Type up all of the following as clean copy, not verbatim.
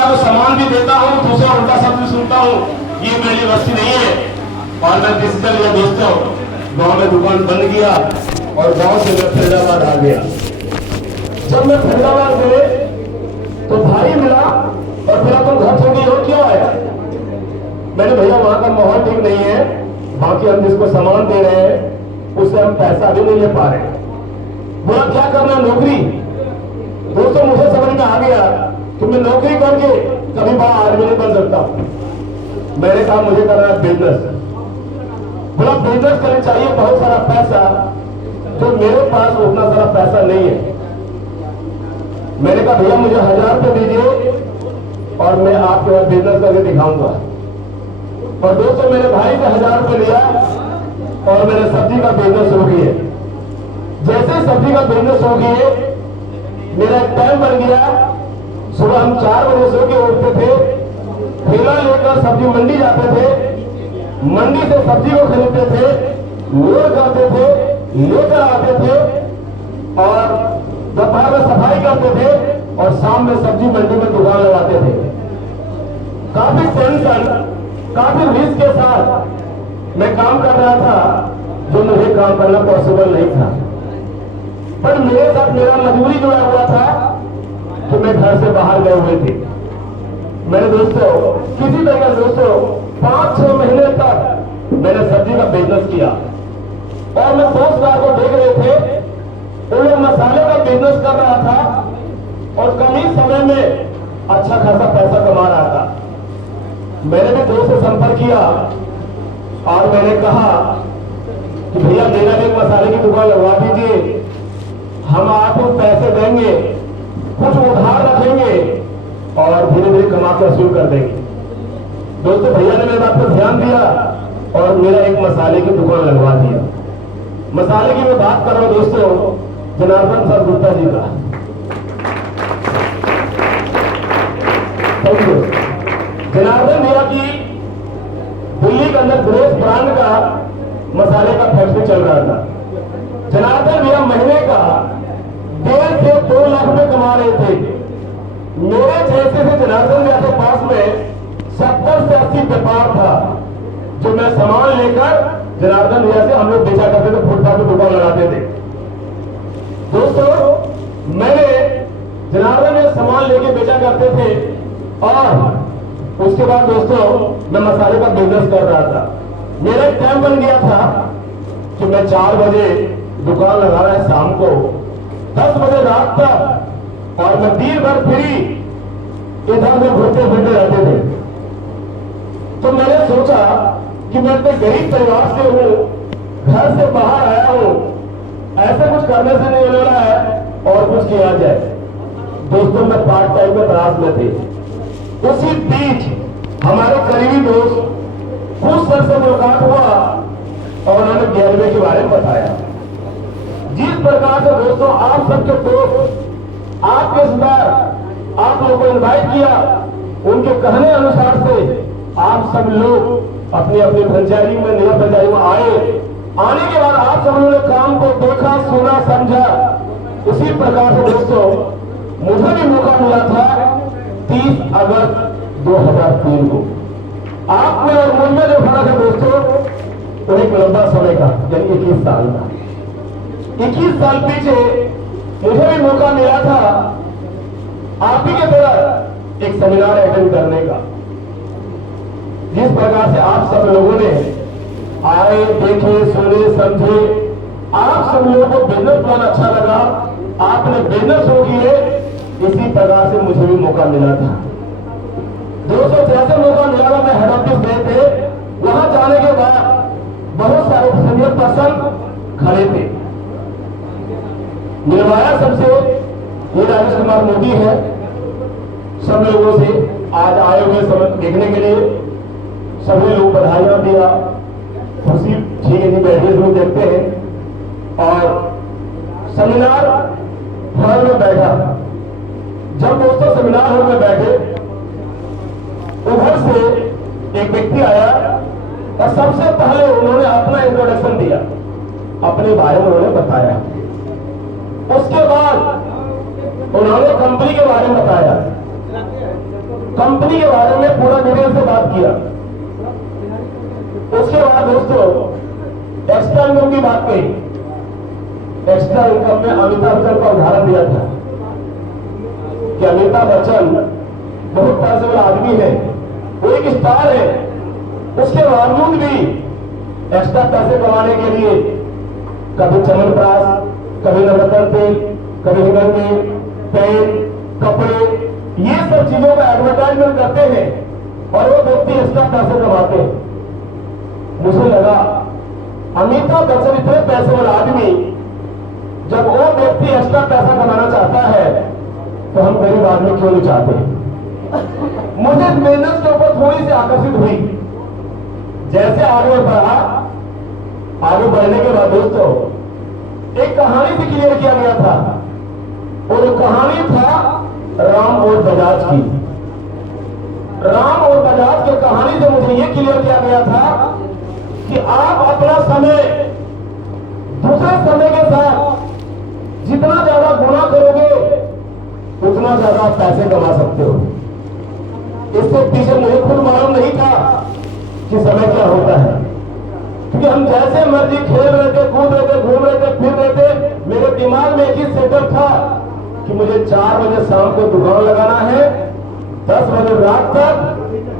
बार तो सामान भी देता हूँ, दूसरा उल्टा शब्द भी सुनता हूँ, ये मेरी वस्ती नहीं है। और मैं डिसीजन लिया दोस्तों, गांव में दुकान बंद किया और गांव से मैं फरीदाबाद आ गया। जब मैं फरीदाबाद गए तो भाई मिला और फिर तुम घर छोड़ी हो क्यों आया? मैंने भैया वहां का माहौल ठीक नहीं है, बाकी हम जिसको सामान दे रहे हैं उससे हम पैसा भी नहीं ले पा रहे। बोला क्या करना, नौकरी? दोस्तों मुझे समझ में आ गया कि मैं नौकरी करके कभी बड़ा आदमी नहीं बन सकता। मैंने कहा मुझे करना है बिजनेस। बोला बिजनेस करना चाहिए, बहुत सारा पैसा, तो मेरे पास उतना सारा पैसा नहीं है। मैंने कहा भैया मुझे 1000 रुपये दीजिए और मैं आपके पास बिजनेस करके दिखाऊंगा। और दोस्तों मैंने भाई से 1000 रुपये लिया और मैंने सब्जी का बिजनेस शुरू किया। जैसे सब्जी का बिजनेस शुरू किए, मेरा एक टाइम बन गया, सुबह हम 4 बजे सो के उठते थे, ठेला लेकर सब्जी मंडी जाते थे, मंडी से सब्जी को खरीदते थे, लोड करते थे, लेकर आते थे और दोपहर में सफाई करते थे और शाम में सब्जी मंडी में दुकान लगाते थे। काफी टेंशन, काफी रिस्क के साथ मैं काम कर रहा था, जो मुझे काम करना पॉसिबल नहीं था। पर मेरे साथ मेरा मजबूरी जुड़ा हुआ था कि मैं घर से बाहर गए हुए थे। मैंने दोस्तों किसी तरह दोस्तों 5-6 महीने तक मैंने सब्जी का बिजनेस किया और मैं दोस्तदार को देख रहे थे, वो लोग मसाले का बिजनेस कर रहा था और कम ही समय में अच्छा खासा पैसा कमा रहा था। मैंने भी दोस्त से संपर्क किया और मैंने कहा कि भैया मेरा भी एक मसाले की दुकान लगवा दीजिए, हम आपको पैसे देंगे, कुछ उधार रखेंगे और धीरे धीरे कमा कर शुरू कर देंगे। दोस्तों भैया ने मेरी बात पर ध्यान दिया और मेरा एक मसाले की दुकान लगवा दिया। मसाले की मैं बात कर रहा हूं दोस्तों जनार्दन सर गुप्ता जी का। जनार्दन भैया की दिल्ली के अंदर ग्रेस ब्रांड का मसाले का फैक्ट्री चल रहा था। जनार्दन भैया महीने का 1.5 से 2 लाख रुपए कमा रहे थे। मेरे जैसे से जनार्दन भैया के पास में 70 से 80 व्यापार था, जो मैं सामान लेकर जनार्दन भैया से हम लोग बेचा करते थे, फुटपाथ पे दुकान लगाते थे। दोस्तों मैंने जनार्दन भैया सामान लेके बेचा करते थे और उसके बाद दोस्तों मैं मसाले का बिजनेस कर रहा था। मेरा एक टाइम बन गया था कि मैं 4 बजे दुकान लगा रहा है शाम को, 10 बजे रात तक, और मैं दिन भर फ्री इधर में घूमते फिरते रहते थे। तो मैंने सोचा कि मैं अपने गरीब परिवार से हूं, घर से बाहर आया हूं, ऐसा कुछ करने से नहीं हो रहा है और कुछ किया जाए। दोस्तों मैं पार्ट टाइम में तलाश में थे। उसी बीच हमारे करीबी दोस्त खुद सर से मुलाकात हुआ और उन्होंने गेरवे के बारे में बताया। जिस प्रकार से दोस्तों आप सबके दोस्त आपके सुधार आप लोगों को इनवाइट किया, उनके कहने अनुसार से आप सब लोग अपनी अपनी पंचायती में नया पंचायती में आए। आने के बाद आप सब लोगों ने काम को देखा, सुना, समझा। उसी प्रकार से दोस्तों मुझे भी मौका मिला था 30 अगस्त 2003 को। आप में और मुझ में जो फर्क है दोस्तों, वो एक लंबा समय का, यानी 21 साल का। 21 साल पीछे मुझे भी मौका मिला था आप ही के तरह एक सेमिनार अटेंड करने का। जिस प्रकार से आप सब लोगों ने आए, देखे, सुने, समझे, आप सब लोगों को बिजनेस प्लान अच्छा लगा, आपने बिजनेस शुरू किए, इसी प्रकार से मुझे भी मौका मिला था। दोस्तों जैसे मौका मिला था, मैं हेड ऑफिस गए थे, वहां जाने के बाद बहुत सारे सीनियर पर्सन खड़े थे। मिलवाया सबसे, ये राजेश कुमार मोदी है। सब लोगों से आज आए हुए समझ देखने के लिए सभी लोग बधाइयां दिया, खुशी, ठीक है जी बैठे लोग देखते हैं। और सेमिनार हॉल में बैठा, जब दोस्तों सेमिनार हॉल में बैठे, उधर से एक व्यक्ति आया और सबसे पहले उन्होंने अपना इंट्रोडक्शन दिया, अपने बारे में उन्होंने बताया। उसके बाद उन्होंने कंपनी के बारे में बताया। कंपनी के बारे में पूरा डिटेल से बात किया। उसके बाद दोस्तों एक्स्ट्रा इनकम की बात कही। एक्स्ट्रा इनकम में अमिताभ बच्चन का उदाहरण दिया था कि अमिताभ बच्चन बहुत पैसे वाला आदमी है, वो एक स्टार है, उसके बावजूद भी एक्स्ट्रा पैसे कमाने के लिए कभी चमनप्राश, कभी नवरत्न तेल, कभी हिमन तेल, पेन, कपड़े, ये सब चीजों का एडवर्टाइजमेंट करते हैं और वो व्यक्ति एक्स्ट्रा पैसे कमाते हैं। मुझे लगा अमिताभ बच्चन इतने पैसे वाला आदमी, जब वो व्यक्ति एक्स्ट्रा पैसा कमाना चाहता है तो हम गरीब आदमी क्यों नहीं चाहते। मुझे बिजनेस के ऊपर थोड़ी सी आकर्षित हुई। जैसे आगे बढ़ा, आगे बढ़ने के बाद दोस्तों एक कहानी से क्लियर किया गया था, और वो कहानी था राम और बजाज की। राम और बजाज की कहानी से मुझे यह क्लियर किया गया था कि आप अपना समय दूसरे समय के साथ जितना ज्यादा गुना करोगे उतना ज्यादा पैसे कमा सकते हो। इससे पीछे मुझे खुद मालूम नहीं था कि समय क्या होता है, क्योंकि हम जैसे मर्जी खेल रहे थे, कूद रहे थे, घूम रहे थे, फिर रहे थे। मेरे दिमाग में एक ही सेटअप था कि मुझे 4 बजे शाम को दुकान लगाना है, 10 बजे रात तक,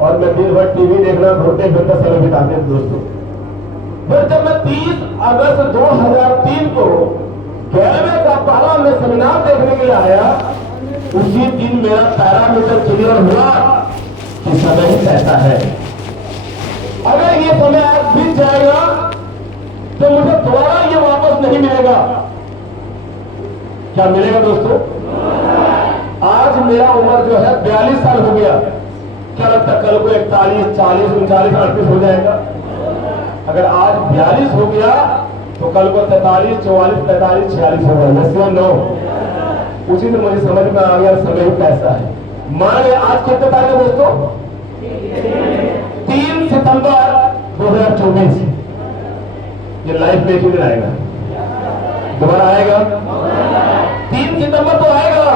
और मैं दिन भर टीवी देखना, घूमते फिरते समय बिताते थे दोस्तों। फिर जब मैं 30 अगस्त 2003 को रेलवे का पहला मैं सेमिनार देखने के लिए आया, उसी दिन मेरा पैरामीटर क्लियर हुआ कि समय ही कहता है। अगर ये समय आज बीत जाएगा तो मुझे दोबारा ये वापस नहीं मिलेगा। क्या मिलेगा दोस्तों? आज मेरा उम्र जो है 42 साल हो गया। क्या लगता है कल को 41, 40, 39, 38 हो जाएगा? अगर आज 42 हो गया तो कल को 43, 44, 45, 46 हो जाएगा। नो, उसी में मुझे समझ में आ गया समय ही पैसा है। मान लिया आज कितने तारीख है दोस्तों? 3 सितंबर 2024। ये लाइफ में एक ही दिन आएगा, दोबारा आएगा। 3 सितंबर तो आएगा,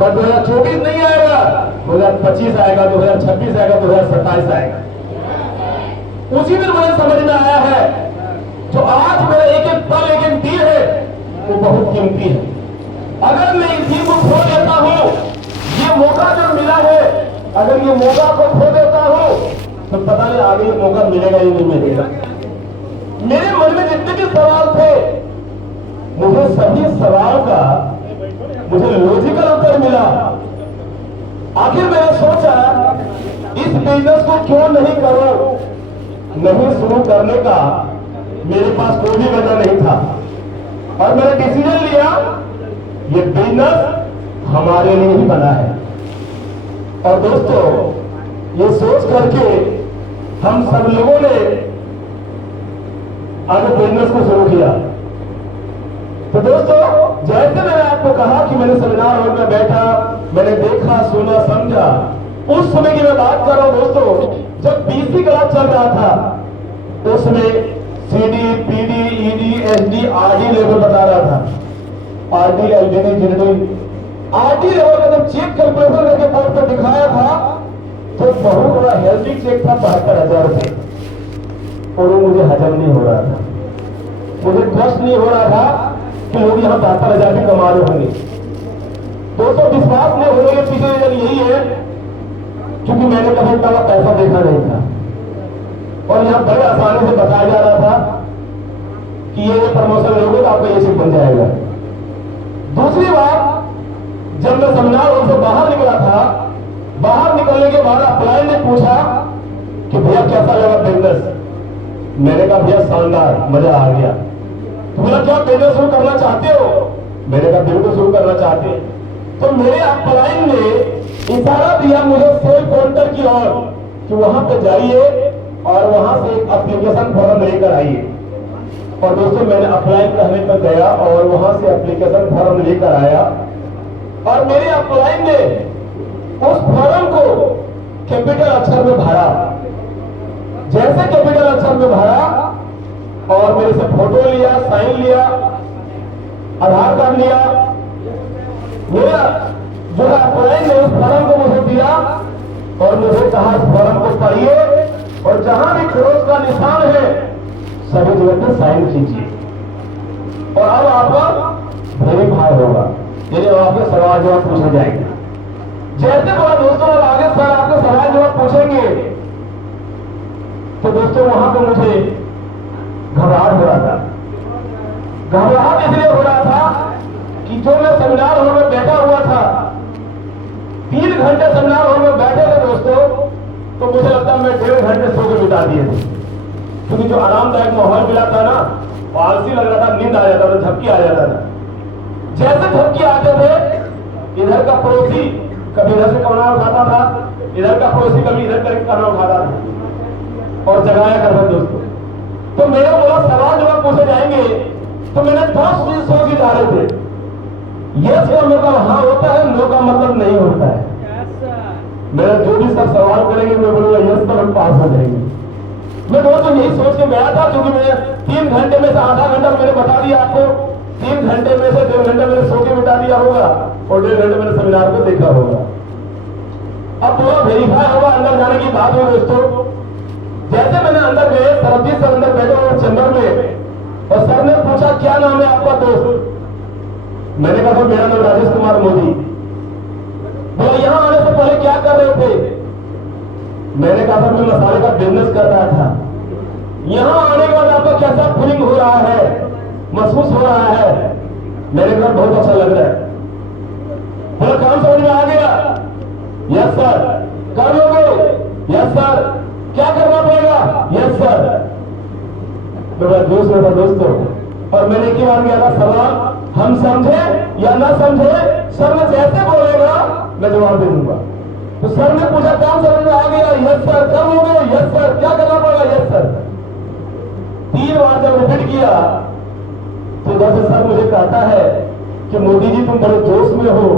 बट 2024 नहीं आएगा। 2025 आएगा, 2026 आएगा, 2027 आएगा। उसी दिन मुझे समझ में आया है जो आज मेरा एक एक पल, एक एक दिन है, वो बहुत कीमती है। अगर मैं इस दिन को खो देता हूं, ये मौका जो मिला है, अगर ये मौका को खो देता हूं तो पता नहीं आगे ये मौका मिलेगा या नहीं मिलेगा। मेरे मन में जितने भी सवाल थे, मुझे सभी सवाल का मुझे लॉजिकल उत्तर मिला। आखिर मैंने सोचा इस बिजनेस को क्यों नहीं करूं। नहीं शुरू करने का मेरे पास कोई भी वजह नहीं था, और मैंने डिसीजन लिया ये बिजनेस हमारे लिए ही बना है। और दोस्तों ये सोच करके हम सब लोगों ने आगे बिजनेस को शुरू किया। तो दोस्तों जैसे मैंने आपको कहा कि मैंने सेमिनार हॉल में बैठा, मैंने देखा, सुना, समझा, उस समय की मैं बात कर रहा हूं दोस्तों, जब बीसी क्लास चल रहा था उसमें CD, PD, ED, SD, RD level बता रहा था। आरडी, एलडीडी, जीडी, आरडी लेवल का जब चेक कैलकुलेटर करके बोर्ड पर दिखाया था तो बहुत बड़ा हेल्दी चेक था 72,000 रुपए, और वो मुझे हजम नहीं हो रहा था। मुझे ट्रस्ट नहीं हो रहा था कि लोग यहाँ 72,000 भी कमा रहे होंगे। दोस्तों विश्वास नहीं होने के पीछे रीजन यही है क्योंकि मैंने कभी इतना पैसा देखा नहीं था, और यहाँ बड़े आसानी से बताया जा रहा था कि ये प्रमोशन लोगे तो आपका ये चीज बन जाएगा। दूसरी बात, जब मैं सेमिनार हॉल से बाहर निकला था, बाहर निकलने के बाद अप्लाई ने पूछा कि भैया कैसा लगा बिजनेस। मैंने कहा भैया शानदार, मजा आ गया। तो बोला क्या बिजनेस शुरू करना चाहते हो? मैंने कहा बिल्कुल शुरू करना चाहते हैं। तो मेरे अप्लाई ने इशारा दिया मुझे सेल काउंटर की ओर कि वहां पे जाइए और वहां से एक एप्लीकेशन फॉर्म लेकर आइए। और दोस्तों मैंने अप्लाई करने पर गया और वहां से एप्लीकेशन फॉर्म लेकर आया, और मेरे अप्लाई ने उस फॉर्म को कैपिटल अक्षर में भरा। जैसे कैपिटल अक्षर में भरा और मेरे से फोटो लिया, साइन लिया, आधार कार्ड लिया, मेरा जो है अप्लाई ने उस फॉर्म को मुझे दिया और मुझे कहा इस फॉर्म को पढ़िए और जहां भी क्रॉस का निशान है सभी जगह पे साइन कीजिए और अब आपका वेरीफाई होगा, यानी आपके सवाल जवाब पूछे जाएंगे। जैसे बोला दोस्तों और आगे सर आपके सवाल जवाब पूछेंगे तो दोस्तों वहां पे मुझे घबराहट हो रहा था। घबराहट इसलिए हो रहा था कि जो मैं सेमिनार हॉल में बैठा हुआ था, 3 घंटे सेमिनार हॉल में बैठे थे दोस्तों, तो मुझे लगता है मैं 1.5 घंटे सो के बिता दिए थे, क्योंकि जो आरामदायक माहौल मिला था ना, आलसी लग रहा था, नींद आ जाता था, झपकी आ जाता था। जैसे झपकी आते थे इधर का पड़ोसी कभी इधर से खाना उठाता था, इधर का पड़ोसी कभी इधर करके खाना उठाता था और जगाया करता दोस्तों। तो मेरे बोला सवाल जवाब पूछे जाएंगे तो मैंने 10 चीज सोच जा रहे थे, यस का मतलब हाँ होता है, नो का मतलब नहीं होता है। मेरा जो भी सब सवाल करेंगे मैं बोलूंगा यस पर हम पास हो जाएंगे। मैं दोस्तों यही सोच के गया था, क्योंकि मैं 3 घंटे में से आधा घंटा मैंने बता दिया आपको, 3 घंटे में से 1.5 घंटे मैंने सो के बिता दिया होगा और 1.5 घंटे मैंने सेमिनार को देखा होगा। अब पूरा वेरीफाई होगा, अंदर जाने की बात हुई दोस्तों। जैसे मैंने अंदर गए, सरबजीत सर अंदर बैठे हुए चैम्बर में और सर ने पूछा क्या नाम है आपका दोस्त? मैंने कहा था मेरा नाम राजेश कुमार मोदी। बोला यहां आने से पहले क्या कर रहे थे? मैंने कहा था मैं मसाले का बिजनेस कर रहा था। यहां आने के बाद आपका कैसा फीलिंग हो रहा है, महसूस हो रहा है? मैंने कहा बहुत अच्छा लग रहा है। बोला काम समझ में आ गया? Yes sir. कर लोगे? Yes sir. क्या करना पड़ेगा? Yes sir. मेरा दोस्त था दोस्तों, और मैंने एक ही बार किया था सवाल, हम समझे या ना समझे, सर ने जैसे बोलेगा मैं जवाब दे दूंगा। तो सर ने पूछा काम समझ में आ गया? Yes sir. कर लोगे? Yes sir. क्या करना पड़ेगा? Yes sir. 3 बार जब रिपीट किया तो जैसे सर मुझे कहता है कि मोदी जी तुम बड़े जोश में हो,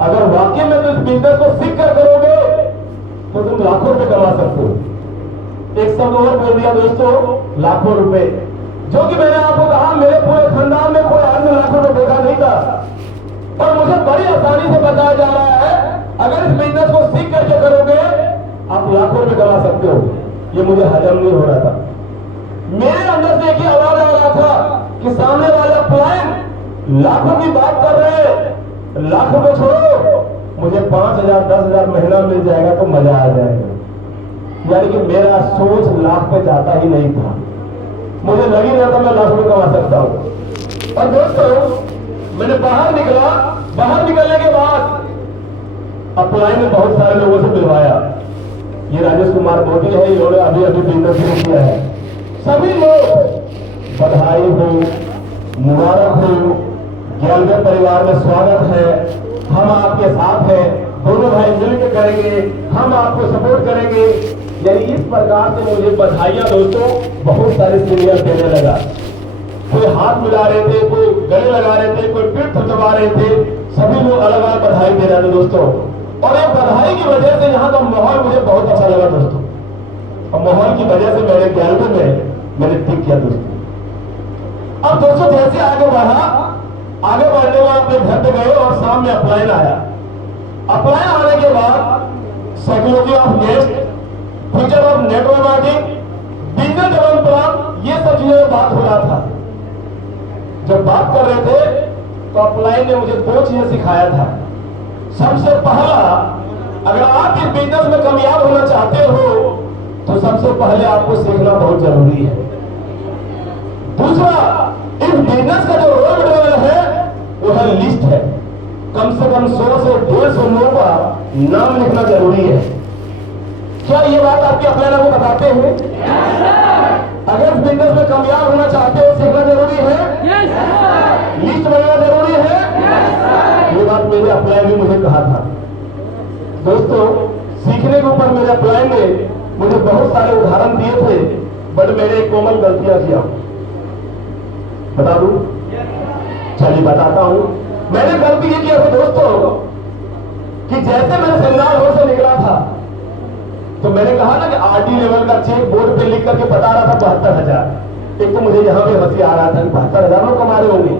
अगर वाकई में तुम इस बिजनेस को सीख कर करोगे तो तुम लाखों रुपए कमा सकते हो। एक शब्द और बोल दिया दोस्तों, लाखों रुपए, जो कि मैंने आपको कहा मेरे पूरे खानदान में कोई आदमी लाखों रुपए देखा नहीं था, और मुझे बड़ी आसानी से बताया जा रहा है अगर इस बिजनेस को सीख करके करोगे आप लाखों रुपए कमा सकते हो। ये मुझे हजम नहीं हो रहा था। मेरे अंदर से एक ही आवाज आ रहा था कि सामने वाला प्लान लाखों की बात कर रहे हैं, लाख रुपए छोड़ो, मुझे 5,000 10,000 महीना मिल जाएगा तो मजा आ जाएगा। यानी कि मेरा सोच लाख पे जाता ही नहीं था। मुझे लग ही नहीं था मैं लाख रुपए कमा सकता हूं। और दोस्तों मैंने बाहर निकला, बाहर निकलने के बाद अप्लाई में बहुत सारे लोगों से मिलवाया। ये राजेश कुमार मोदी है, इन्होंने अभी अभी बिजनेस शुरू किया है। सभी लोग बधाई हो, मुबारक हो, ज्ञानदेव परिवार में स्वागत है, हम आपके साथ हैं, दोनों भाई मिलकर करेंगे, हम आपको सपोर्ट करेंगे। यानी इस प्रकार से मुझे बधाइयां दोस्तों बहुत सारे सीनियर देने लगा। कोई हाथ मिला रहे थे, कोई गले लगा रहे थे, कोई पीठ थपथपा रहे थे, सभी लोग अलग अलग बधाई दे रहे थे दोस्तों। और एक बधाई की वजह से यहाँ का माहौल मुझे बहुत अच्छा लगा दोस्तों, और माहौल की वजह से मेरे गैलरी में मैंने टिक किया दोस्तों। अब दोस्तों जैसे आगे बढ़ा, आगे बढ़ने में अपने घर पे गए और शाम में अप्लाइन आया। अप्लाइन आने के बाद psychology of nest, future of network marketing, business development plan, ये सब चीजों में बात हो रहा था। जब बात कर रहे थे तो अप्लाइन ने मुझे 2 चीजें सिखाया था। सबसे पहला, अगर आप इस बिजनेस में कामयाब होना चाहते हो तो सबसे पहले आपको सीखना बहुत जरूरी है। दूसरा, इस बिजनेस का जो रोल मॉडल है वो है लिस्ट है। कम से कम 100 से 150 लोगों का नाम लिखना जरूरी है। क्या ये बात आपके अप्लाइन को बताते हैं? अगर इस बिजनेस में कामयाब होना चाहते हो सीखना जरूरी है, लिस्ट बनाना जरूरी है। ये बात मेरे अप्लाइन ने मुझे कहा था दोस्तों। सीखने के ऊपर मेरे अप्लाइन ने मुझे बहुत सारे उदाहरण दिए थे, बट मैंने एक कॉमन गलतियां किया, बता दूं? चलिए बताता हूं। मैंने गलती ये किया था दोस्तों कि जैसे मैंने सेमिनार हॉल से निकला था तो मैंने कहा ना कि आरटी लेवल का चेक बोर्ड पे लिख करके बता रहा था 72,000। एक तो मुझे यहाँ पे हंसी आ रहा था कि 72,000 लोग कमा रहे होंगे।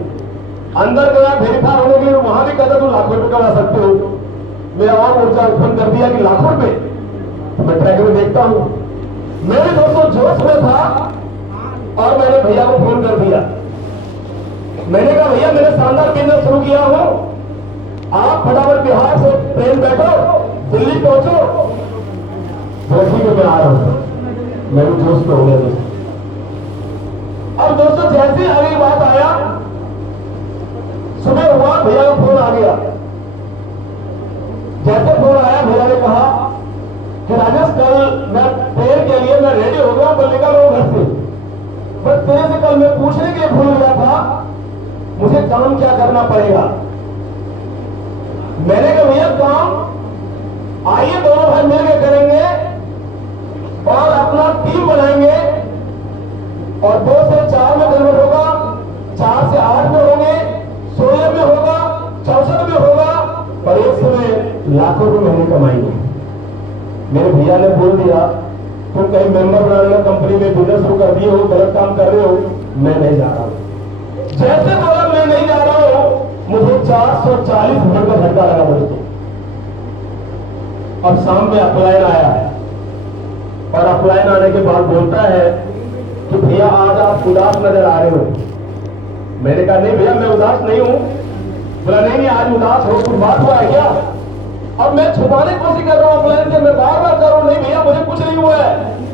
अंदर गया वेरीफाई होने के लिए, वहां भी कहता तुम लाखों रुपए कमा सकते हो। मेरा और ऊर्जा उत्पन्न कर दिया कि लाखों रुपए देखता हूं। मेरे दोस्तों जोश में था और मैंने भैया को फोन कर दिया। मैंने कहा भैया मैंने शानदार बिजनेस शुरू किया हूं, आप फटाफट बिहार से ट्रेन बैठो, दिल्ली पहुंचो। तो ठीक है मैं आ रहा हूं। मेरे जोश में हो गया दोस्तों। अब दोस्तों जैसे अगली बात आया, सुबह हुआ भैया का फोन आ गया। जैसे फोन आया भैया ने कहा कि राजेश कल मैं ट्रेन के लिए मैं रेडी हो गया, मैं निकल रहा हूं घर से, पर तेरे से कल मैं पूछने के लिए भूल गया था मुझे काम क्या करना पड़ेगा। मैंने कहा भैया काम आइए दोनों भाई मिलकर करेंगे और अपना टीम बनाएंगे और 2 से 4 में कन्वर्ट होगा, 4 से 8 में होंगे, 16 में होगा, 64 में होगा और एक समय लाखों रुपए महीने कमाएंगे। मेरे भैया ने बोल दिया तुम कहीं मेंबर बनाने का कंपनी में बिजनेस शुरू कर दिए हो, गलत काम कर रहे हो, मैं नहीं जा रहा हूं। जैसे बोला मैं नहीं जा रहा हूं, मुझे 440 मिनट का घंटा लगा दोस्तों। अब शाम में अपलाइन आया है और अपलाइन आने के बाद बोलता है कि भैया आज आप उदास नजर आ रहे हो। मैंने कहा नहीं भैया मैं उदास नहीं हूं। बोला नहीं आज उदास हो, कुछ बात हुआ है क्या? अब मैं छुपाने की कोशिश कर रहा हूं अपलाइन से, मैं बार बार कर रहा हूं नहीं भैया मुझे कुछ नहीं हुआ है।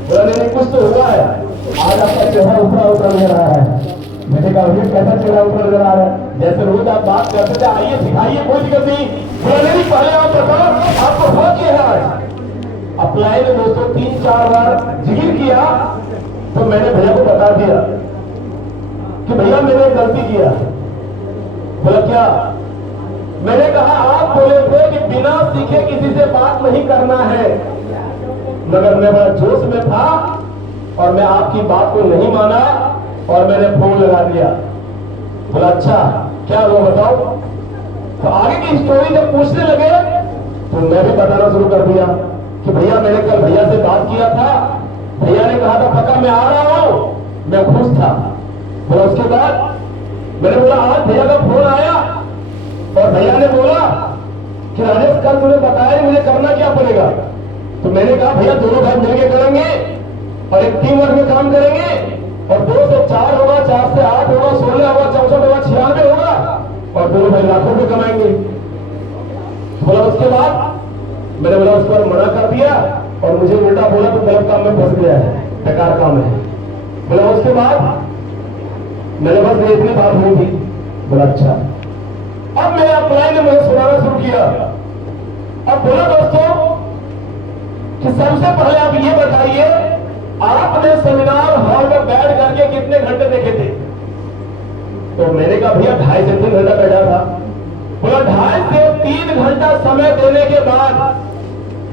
बोला नहीं कुछ तो हुआ है, आज आपका चेहरा ऊपर नजर आ रहा है। मैंने कहा भैया कैसा चेहरा ऊपर नजर आ रहा है? जैसे रोज आप बात करते थे आइए सिखाइए, कोई दिक्कत नहीं। बोला नहीं पहले आप बताओ आपको हुआ क्या है? अप्लाई में दोस्तों 3-4 बार जिक्र किया तो मैंने भैया को बता दिया कि भैया मैंने गलती किया। बोला क्या? मैंने कहा आप बोले थे कि बिना सीखे किसी से बात नहीं करना है, मगर मैं बड़ा जोश में था और मैं आपकी बात को नहीं माना और मैंने फोन लगा दिया। बोला अच्छा क्या हुआ बताओ। तो आगे की स्टोरी जब पूछने लगे तो मैं भी बताना शुरू कर दिया कि भैया मैंने कल भैया से बात किया था, भैया ने कहा था पक्का मैं आ रहा हूं, मैं खुश था। बोला उसके बाद मैंने बोला आज भैया का फोन आया और भैया ने बोला कि राजेश कल तुमने बताया मुझे करना क्या पड़ेगा। तो मैंने कहा भैया दोनों भाई मिलकर करेंगे और एक टीम वर्क में काम करेंगे और 2 से 4 होगा, 4 से 8 होगा, 16 होगा, 64 होगा, 96 होगा और दोनों भाई लाखों में कमाएंगे। बोला उसके बाद मैंने बोला उस पर मना कर दिया और मुझे उल्टा बोला तो गलत काम में फंस गया है, बेकार काम है। बोला उसके बाद मैंने बस इतनी बात हुई थी। बोला अच्छा। अब मेरे अप्लाई ने मुझे सुनाना शुरू किया। अब बोला दोस्तों कि सबसे पहले आप ये बताइए आपने सेमिनार हॉल में बैठ करके कितने घंटे देखे थे? तो मैंने कहा भैया 2.5 से 3 घंटा बैठा था। बोला 2.5 से 3 घंटा समय देने के बाद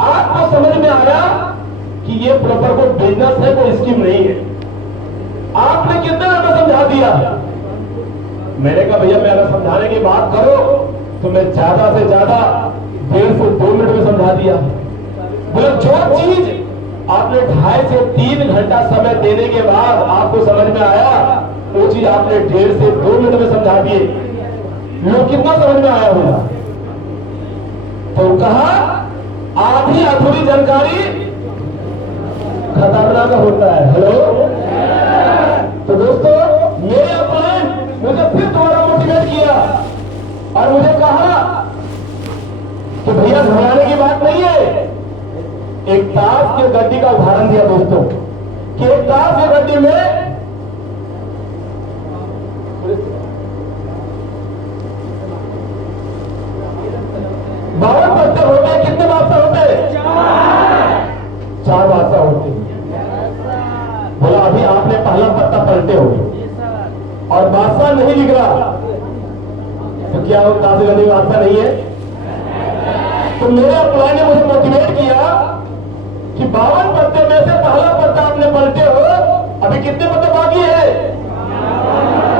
आपको समझ में आया कि ये प्रॉपर कोई बिजनेस है, कोई स्कीम नहीं है। आपने कितने घंटे समझा दिया? मैंने कहा भैया मैं अगर समझाने की बात करो तो मैं ज्यादा से ज्यादा 1.5 से 2 मिनट में समझा दिया। बोला जो चीज आपने 2.5 से 3 घंटा समय देने के बाद आपको समझ में आया वो चीज आपने 1.5 से 2 मिनट में समझा दिए। लोग कितना समझ में आया होगा? तो कहा आधी अधूरी जानकारी खतरनाक होता है। हेलो तो दोस्तों मेरे अपने मुझे फिर दोबारा मोटिवेट किया और मुझे कहा कि भैया घबराने की बात नहीं है। एक ताश के गड्डी का उदाहरण दिया दोस्तों कि एक ताश के गड्डी में 52 पत्ते होते हैं। कितने बादशाह होते हैं? 4 बादशाह होते हैं। बोला अभी आपने पहला पत्ता पलटे हो और बादशाह नहीं दिख रहा तो क्या वो ताश गड्डी में बादशाह नहीं है? तो मेरे अप्लाई ने मुझे मोटिवेट किया कि 52 पत्ते में से पहला पत्ता आपने पलटे हो, अभी कितने पत्ते बाकी है?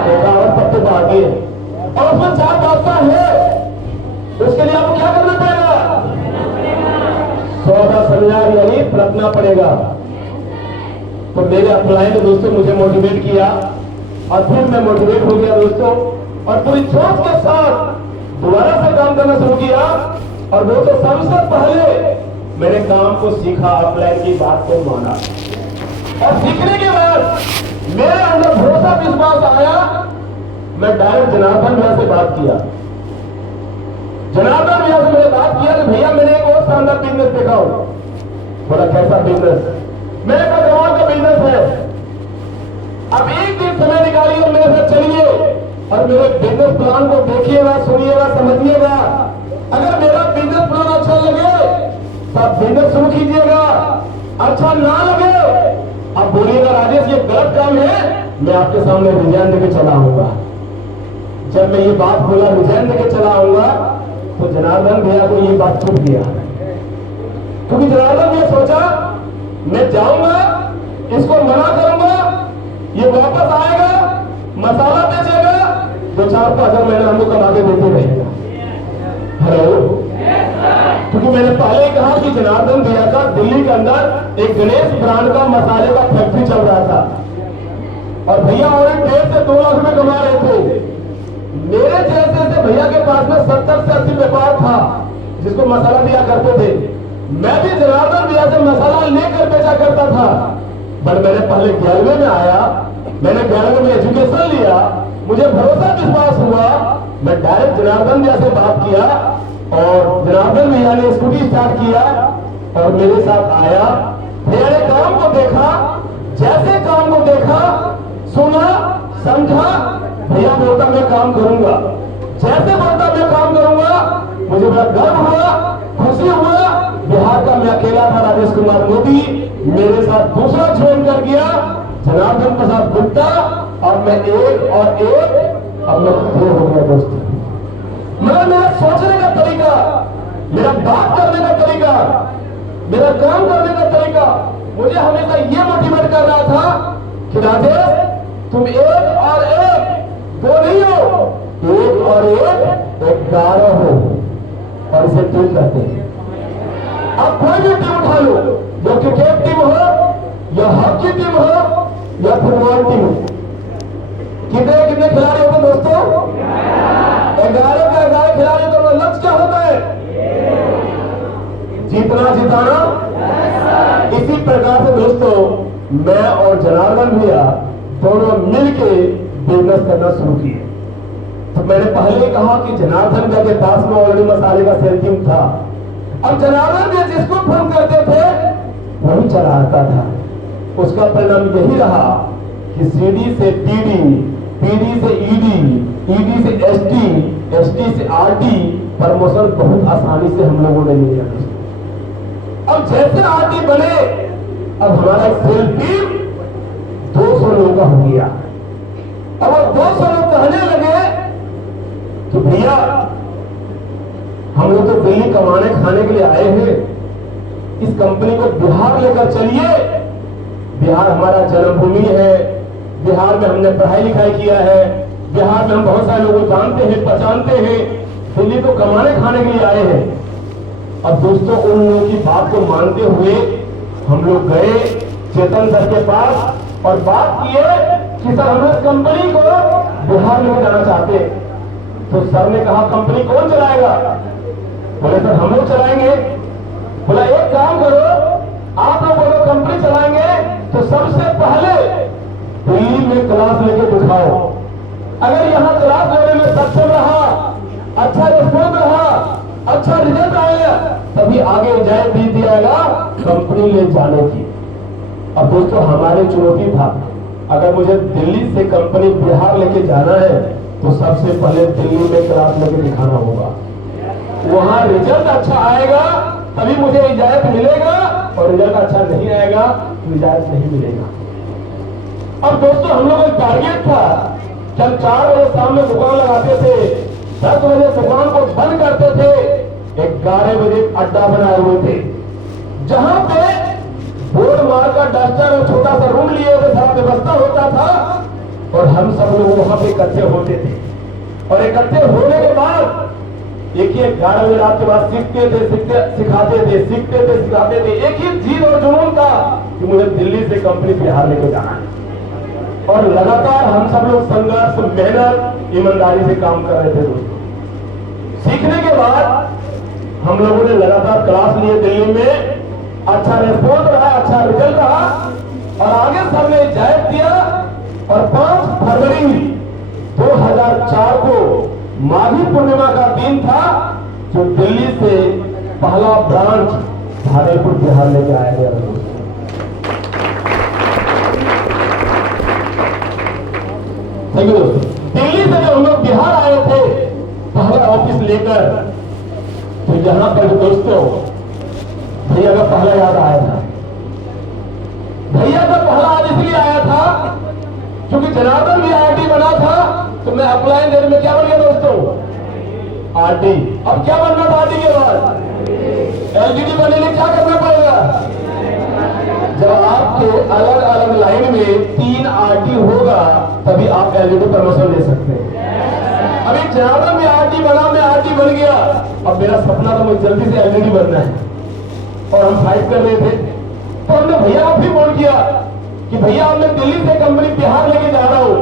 52 पत्ते बाकी है और उसमें 4 बादशाह है। उसके लिए आपको क्या करना पड़ेगा? सौदा संजार यानी रखना पड़ेगा। तो मेरे अप्लाई ने दोस्तों मुझे मोटिवेट किया और फिर मैं मोटिवेट हो गया दोस्तों और पूरी जोश के साथ दोबारा से काम करना शुरू किया। और दोस्तों सबसे पहले मैंने काम को सीखा, अपलाइन की बात को माना, और सीखने के बाद मेरे अंदर भरोसा विश्वास आया। मैं डायरेक्ट जनार्दन भैया से बात किया। जनार्दन भैया से मैंने बात किया कि भैया मैंने एक और शानदार बिजनेस देखा हो। बोला कैसा बिजनेस? मेरे पास कमाल का बिजनेस है। अब एक दिन समय निकालिए और मेरे साथ चलिए और मेरे बिजनेस प्लान को देखिएगा, सुनिएगा, समझिएगा। अगर मेरा बिजनेस प्लान अच्छा लगे तो आप बिजनेस शुरू कीजिएगा, अच्छा ना लगे आप बोलिएगा राजेश ये गलत काम है, मैं आपके सामने रिजाइन देके चला आऊंगा। जब मैं ये बात बोला रिजाइन देके चला आऊंगा तो जनार्दन भैया को ये बात छूट गया, क्योंकि जनार्दन भैया सोचा मैं जाऊंगा, इसको मना करूंगा, ये वापस आएगा, मसाला बेचेगा, 2-4-5 महीने हमको कमा के देते रहेगा। हेलो, क्योंकि मैंने पहले ही कहा कि जनार्दन भैया का दिल्ली के अंदर एक गणेश ब्रांड का मसाले का फैक्ट्री चल रहा था और भैया और 1.5 से 2 लाख रुपए कमा रहे थे। मेरे जैसे से भैया के पास में 70 से 80 व्यापार था जिसको मसाला दिया करते थे। मैं भी जनार्दन भैया से मसाला लेकर बेचा करता था। बट मैंने पहले 11वें में आया, मैंने 11वें में एजुकेशन लिया, मुझे भरोसा विश्वास हुआ, मैं डायरेक्ट जनार्दन भैया से बात किया और जनार्दन भैया ने स्कूटी स्टार्ट किया और मेरे साथ आया। भैया ने काम को देखा, जैसे काम को देखा, सुना, समझा, भैया बोलता मैं काम करूंगा, जैसे बोलता मैं काम करूंगा। मुझे बड़ा गर्व हुआ, खुशी हुआ। बिहार का मैं अकेला था, राजेश कुमार मोदी मेरे साथ दूसरा ज्वाइन कर गया, जनार्दन प्रसाद गुप्ता, और मैं एक और एक अब मैं 2 हो गया दोस्तों। मगर मेरा सोचने का तरीका, मेरा बात करने का तरीका, मेरा काम करने का तरीका मुझे हमेशा ये मोटिवेट कर रहा था कि राजेश तुम 1 और 1 2 नहीं हो, 1 और 1 11 हो, और इसे टीम कहते हैं। अब कोई भी टीम उठा लो, या क्रिकेट टीम हो, या हॉकी टीम हो, या फुटबॉल टीम हो। कितने कितने खिलाड़ी होते दोस्तों? 11 का 11 खिलाड़ी का लक्ष्य क्या होता है? जीतना, जिताना। इसी प्रकार से दोस्तों मैं और जनार्दन भैया दोनों मिलके बिजनेस करना शुरू किए। तो मैंने पहले ही कहा कि जनार्दन भैया के पास में ऑलरेडी मसाले का सेल टीम था। अब जनार्दन भैया जिसको फोन करते थे वही चला आता था। उसका परिणाम यही रहा कि सीडी से पीडी, पीडी से ईडी, ईडी से एसटी, एसटी से आरटी प्रमोशन बहुत आसानी से हम लोगों ने लिया। अब जैसे आरटी बने, अब हमारा सेल टीम 200 लोगों का हो गया। अब 200 लोग कहने लगे कि भैया हम लोग तो दिल्ली कमाने खाने के लिए आए हैं, इस कंपनी को बिहार लेकर चलिए। बिहार हमारा जन्मभूमि है, बिहार में हमने पढ़ाई लिखाई किया है, बिहार में हम बहुत सारे लोगों को जानते हैं, पहचानते हैं, दिल्ली तो कमाने खाने के लिए आए हैं। अब दोस्तों उन लोगों की बात को मानते हुए हम लोग गए चेतन सर के पास और बात किए कि सर हम इस कंपनी को बिहार में जाना चाहते हैं। तो सर ने कहा कंपनी कौन चलाएगा? बोले सर हम लोग चलाएंगे। बोला एक काम करो, आप लोग बोलो कंपनी चलाएंगे तो सबसे पहले दिल्ली में क्लास लेके दिखाओ। अगर यहाँ क्लास लेने में सक्षम रहा, अच्छा रिस्पॉन्स रहा, अच्छा रिजल्ट आएगा, तभी आगे इजाजत दी जाएगा कंपनी ले जाने की। अब दोस्तों हमारे चुनौती था, अगर मुझे दिल्ली से कंपनी बिहार लेके जाना है तो सबसे पहले दिल्ली में क्लास लेके दिखाना होगा। वहां रिजल्ट अच्छा आएगा तभी मुझे इजाजत मिलेगा, और रिजल्ट अच्छा नहीं आएगा तो इजाजत नहीं मिलेगा। अब दोस्तों हम लोग एक टारगेट था कि हम 4 बजे शाम में दुकान लगाते थे, 10 बजे दुकान को बंद करते थे, 11 बजे अड्डा बनाए हुए थे जहां पे बोर्ड मार का डस्टर और छोटा सा रूम लिए हुए सारा व्यवस्था होता था और हम सब लोग वहां पे इकट्ठे होते थे। और इकट्ठे होने के बाद देखिए 11 बजे रात के बाद सीखते थे, सिखाते थे, सीखते थे, सिखाते थे। एक ही जीत और जुनून था कि मुझे दिल्ली से कंपनी बिहार लेके जाना है। और लगातार हम सब लोग संघर्ष, मेहनत, ईमानदारी से काम कर रहे थे दोस्तों। सीखने के बाद हम लोगों ने लगातार क्लास लिए दिल्ली में अच्छा रेस्पॉन्स रहा, अच्छा रिजल्ट रहा और आगे सबने जायज दिया। और 5 फरवरी 2004 को माघी पूर्णिमा का दिन था, जो दिल्ली से पहला ब्रांच भागलपुर बिहार लेकर आया गया। थैंक यू दोस्तों। दिल्ली से जब हम लोग बिहार आए थे पहला ऑफिस लेकर, तो यहां पर दोस्तों भैया का पहला याद आया था। भैया का पहला आज इसलिए आया था क्योंकि जनार्दन भी आरटी बना था, तो मैं अपलाइन देने में क्या बन गया दोस्तों? आरटी। अब क्या बनना था आरटी के बाद? एलजीडी बनने के लिए क्या करना पड़ेगा? जब आपके अलग अलग लाइन में 3 आरटी होगा तभी आप एलजीडी प्रमोशन ले सकते हैं। अभी जनार्दन भी आरटी बना, मैं आरटी बन गया। अब मेरा सपना तो मुझे जल्दी से एलजीडी बनना है और हम फाइट कर रहे थे। तो हमने भैया को फिर फोन किया कि भैया मैं दिल्ली से कंपनी बिहार लेके जा रहा हूँ।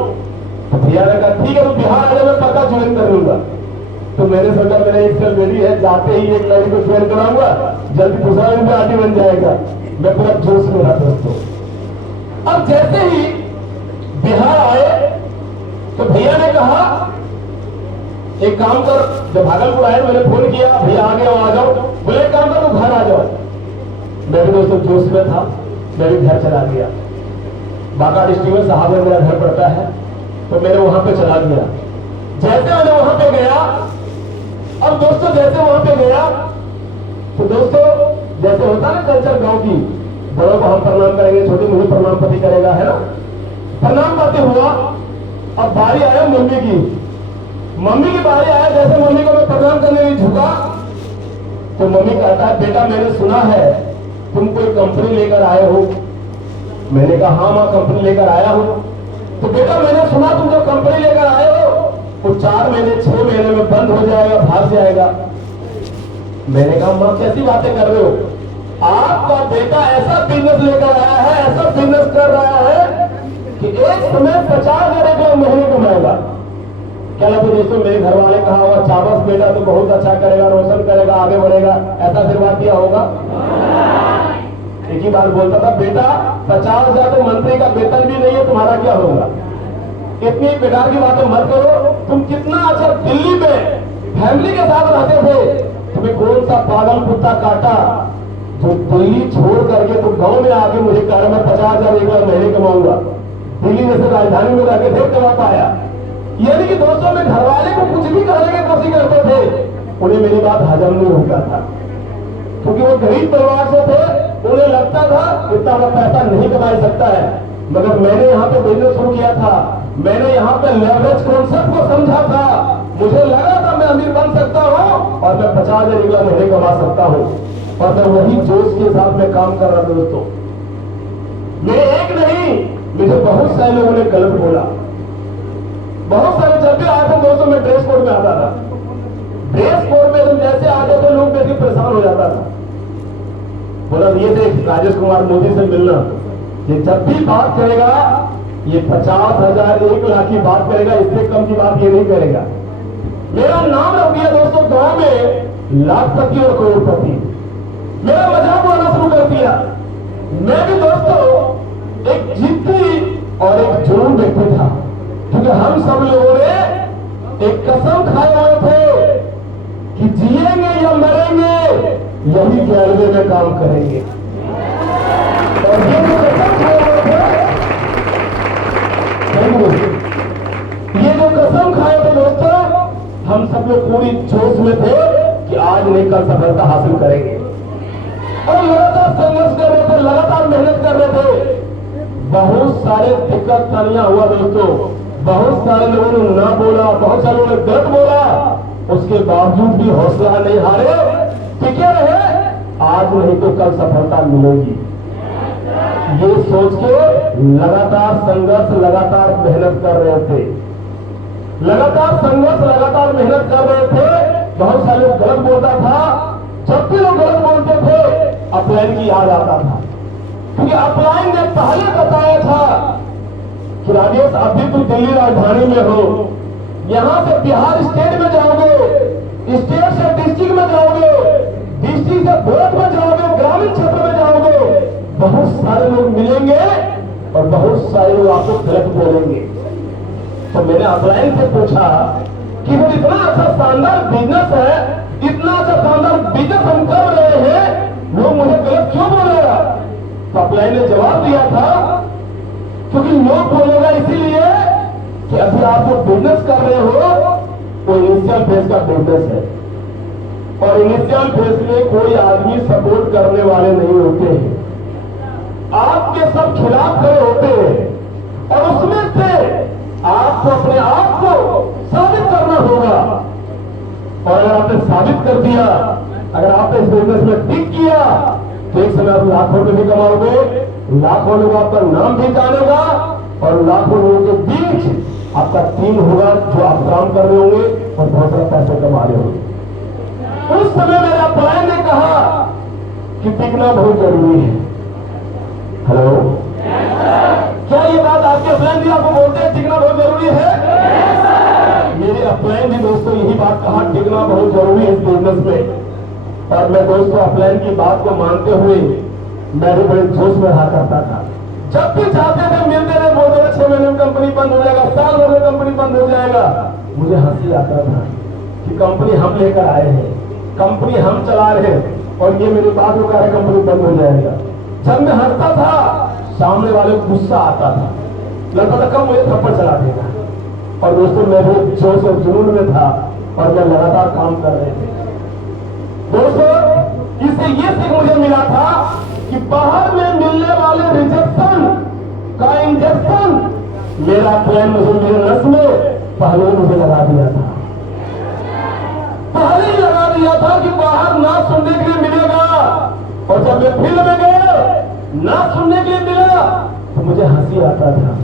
तो भैया ने कहा ठीक है तो बिहार आ जाए, मैं पक्का ज्वाइन कर लूंगा। तो मैंने सोचा मेरा एक सेल रेडी है, जाते ही एक लड़की को ज्वाइन कराऊंगा, जल्दी दूसरा दिन में आरटी बन जाएगा। मैं पूरा जोश में रहा दोस्तों। अब जैसे ही बिहार आए तो भैया ने कहा एक काम कर, जब भागलपुर आए मैंने फोन किया, भैया आ गया आ जाओ। बोले एक काम कर तू घर आ जाओ। मैं भी दोस्तों जोश में था, मैं भी घर चला गया। बांका डिस्ट्रिक्ट में साहब में मेरा घर पड़ता है, तो मैंने वहां पे चला गया। जैसे मैंने वहां पे गया, अब दोस्तों जैसे वहां पे गया तो दोस्तों जैसे होता ना कल्चर गांव की, बड़ों को हम प्रणाम करेंगे, छोटे मुझे प्रणाम पति करेगा, है ना। प्रणाम पाती हुआ अब बारी आया मम्मी की। मम्मी की बारी आया, जैसे मम्मी को मैं प्रणाम करने में झुका तो मम्मी कहता है बेटा मैंने सुना है तुम कोई कंपनी लेकर आए हो। मैंने कहा हाँ मां कंपनी लेकर आया हूं। तो बेटा मैंने सुना तुम जो कंपनी लेकर आए हो वो 4 महीने 6 महीने में बंद हो जाएगा, भाग जाएगा। मैंने कहा मां कैसी बातें कर रहे हो, आपका बेटा ऐसा बिजनेस लेकर आया है, ऐसा बिजनेस कर रहा है कि एक समय 50,000 महीने कमाएगा। क्या लगता दोस्तों मेरे घर वाले कहा होगा चाबस बेटा तो बहुत अच्छा करेगा, रोशन करेगा, आगे बढ़ेगा, ऐसा आशीर्वाद दिया होगा? एक ही बात बोलता था बेटा 50,000 तो मंत्री का वेतन भी नहीं है, तुम्हारा क्या होगा? इतनी बेकार की बातें मत करो। तुम कितना अच्छा दिल्ली में फैमिली के साथ रहते थे, तुम्हें कौन सा पागल कुत्ता काटा जो दिल्ली छोड़ करके तुम गांव में आके मुझे कह रहे मैं 50,000 एक बार महीने कमाऊंगा। दिल्ली जैसे राजधानी में जाके देख कमा पाया। यानी कि दोस्तों में घर वाले को कुछ भी करने की कोशिश करते थे, उन्हें मेरी बात हजम नहीं होता था क्योंकि वो गरीब परिवार से थे। उन्हें लगता था इतना बड़ा पैसा नहीं कमा सकता है। मगर मैंने यहाँ पे बिजनेस शुरू किया था, मैंने यहाँ पे लेवरेज कॉन्सेप्ट को समझा था। मुझे लगा था मैं अमीर बन सकता हूँ और मैं 50,000 एक महीने कमा सकता हूँ। और मैं वही जोश के साथ में काम कर रहा था दोस्तों। मैं एक नहीं, मुझे बहुत सारे लोगों ने गलत बोला। बहुत सारे जब भी आए थे दोस्तों मैं ड्रेस कोड में आता था। ड्रेस कोड में तुम जैसे आते थे लोग मेरे परेशान हो जाता था। बोला ये देख राजेश कुमार मोदी से मिलना, ये जब भी बात करेगा ये 50,000 1 लाख की बात करेगा, इससे कम की बात ये नहीं करेगा। मेरा नाम रख दिया दोस्तों गांव में लाखपति और करोड़पति। मेरा मजाक उड़ाना शुरू कर दिया। मैं भी दोस्तों एक जिद्दी और एक जुनून व्यक्ति था क्योंकि हम सब लोगों ने एक कसम खाए हुए थे कि जिएंगे या मरेंगे यही 11वें में काम करेंगे। और ये जो कसम खाए हुए थे, ये जो कसम खाए थे दोस्तों, हम सब लोग पूरी जोश में थे कि आज नहीं कल सफलता हासिल करेंगे। और लगातार संघर्ष कर रहे थे, लगातार मेहनत कर रहे थे। बहुत सारे दिक्कत तनिया हुआ दोस्तों, बहुत सारे लोगों ने ना बोला, बहुत सारे लोगों ने गलत बोला, उसके बावजूद भी हौसला नहीं हारे, टिके रहे। आज नहीं तो कल सफलता मिलेगी, ये सोच के लगातार संघर्ष, लगातार मेहनत कर रहे थे। लगातार संघर्ष, लगातार मेहनत कर रहे थे। बहुत सारे लोग गलत बोलता था, जब भी लोग गलत बोलते थे अपलाइन की याद आता था क्योंकि अपलाइन ने पहले बताया था कि राजेश अभी तुम दिल्ली राजधानी में हो, यहां से बिहार स्टेट में जाओगे, स्टेट से डिस्ट्रिक्ट में जाओगे, डिस्ट्रिक्ट से ब्लॉक में जाओगे, ग्रामीण क्षेत्र में जाओगे बहुत सारे लोग मिलेंगे और बहुत सारे लोग आपको गलत बोलेंगे। तो मैंने अपलाइन से पूछा कि वो इतना अच्छा शानदार बिजनेस है, इतना अच्छा शानदार बिजनेस हम कर रहे हैं, लोग मुझे गलत क्यों बोलेगा? तो अपलाइन ने जवाब दिया था क्योंकि लोग बोलेगा इसीलिए कि अभी आप जो बिजनेस कर रहे हो वो इनिशियल फेज का बिजनेस है और इनिशियल फेज में कोई आदमी सपोर्ट करने वाले नहीं होते हैं, आपके सब खिलाफ खड़े होते हैं और उसमें से आपको अपने आप को साबित करना होगा। और अगर आपने साबित कर दिया, अगर आपने इस बिजनेस में टिक किया तो एक समय आप लाखों रुपए भी कमाओगे, लाखों लोग आपका नाम भी जानेगा और लाखों लोगों के बीच आपका टीम होगा जो आप काम कर रहे होंगे और बहुत सारा पैसे कमा रहे होंगे। उस समय मेरे अपलाइन ने कहा कि टिकना बहुत जरूरी है। हेलो, क्या ये बात आपके अपलाइन भी आपको बोलते हैं टिकना बहुत जरूरी है? मेरे अपलाइन भी दोस्तों यही बात कहा, टिकना बहुत जरूरी है इस बिजनेस में। और मैं दोस्तों अपलाइन की बात को मानते हुए मैं भी बड़े जोश में रहा करता था। जब भी चाहते थे मिलते थे, बोलते थे 6 महीने में कंपनी बंद हो जाएगा, साल भर में कंपनी बंद हो जाएगा। मुझे हंसी आता था कि कंपनी हम लेकर आए हैं, कंपनी हम चला रहे हैं और ये मेरी बात को कह रहे कंपनी बंद हो जाएगा। जब मैं हंसता था सामने वाले को गुस्सा आता था, लगता था कब मुझे थप्पड़ चला देगा। और दोस्तों मैं भी जोश और जुनून में था और मैं लगातार काम कर रहे थे। दोस्तों इससे ये सीख मुझे मिला था कि बाहर में मिलने वाले रिजेक्शन का इंजेक्शन मेरा प्लान मुझे मेरे नस में पहले मुझे लगा दिया था, पहले ही लगा दिया था कि बाहर ना सुनने के लिए मिलेगा। और जब मैं फील्ड में गया ना सुनने के लिए मिला तो मुझे हंसी आता था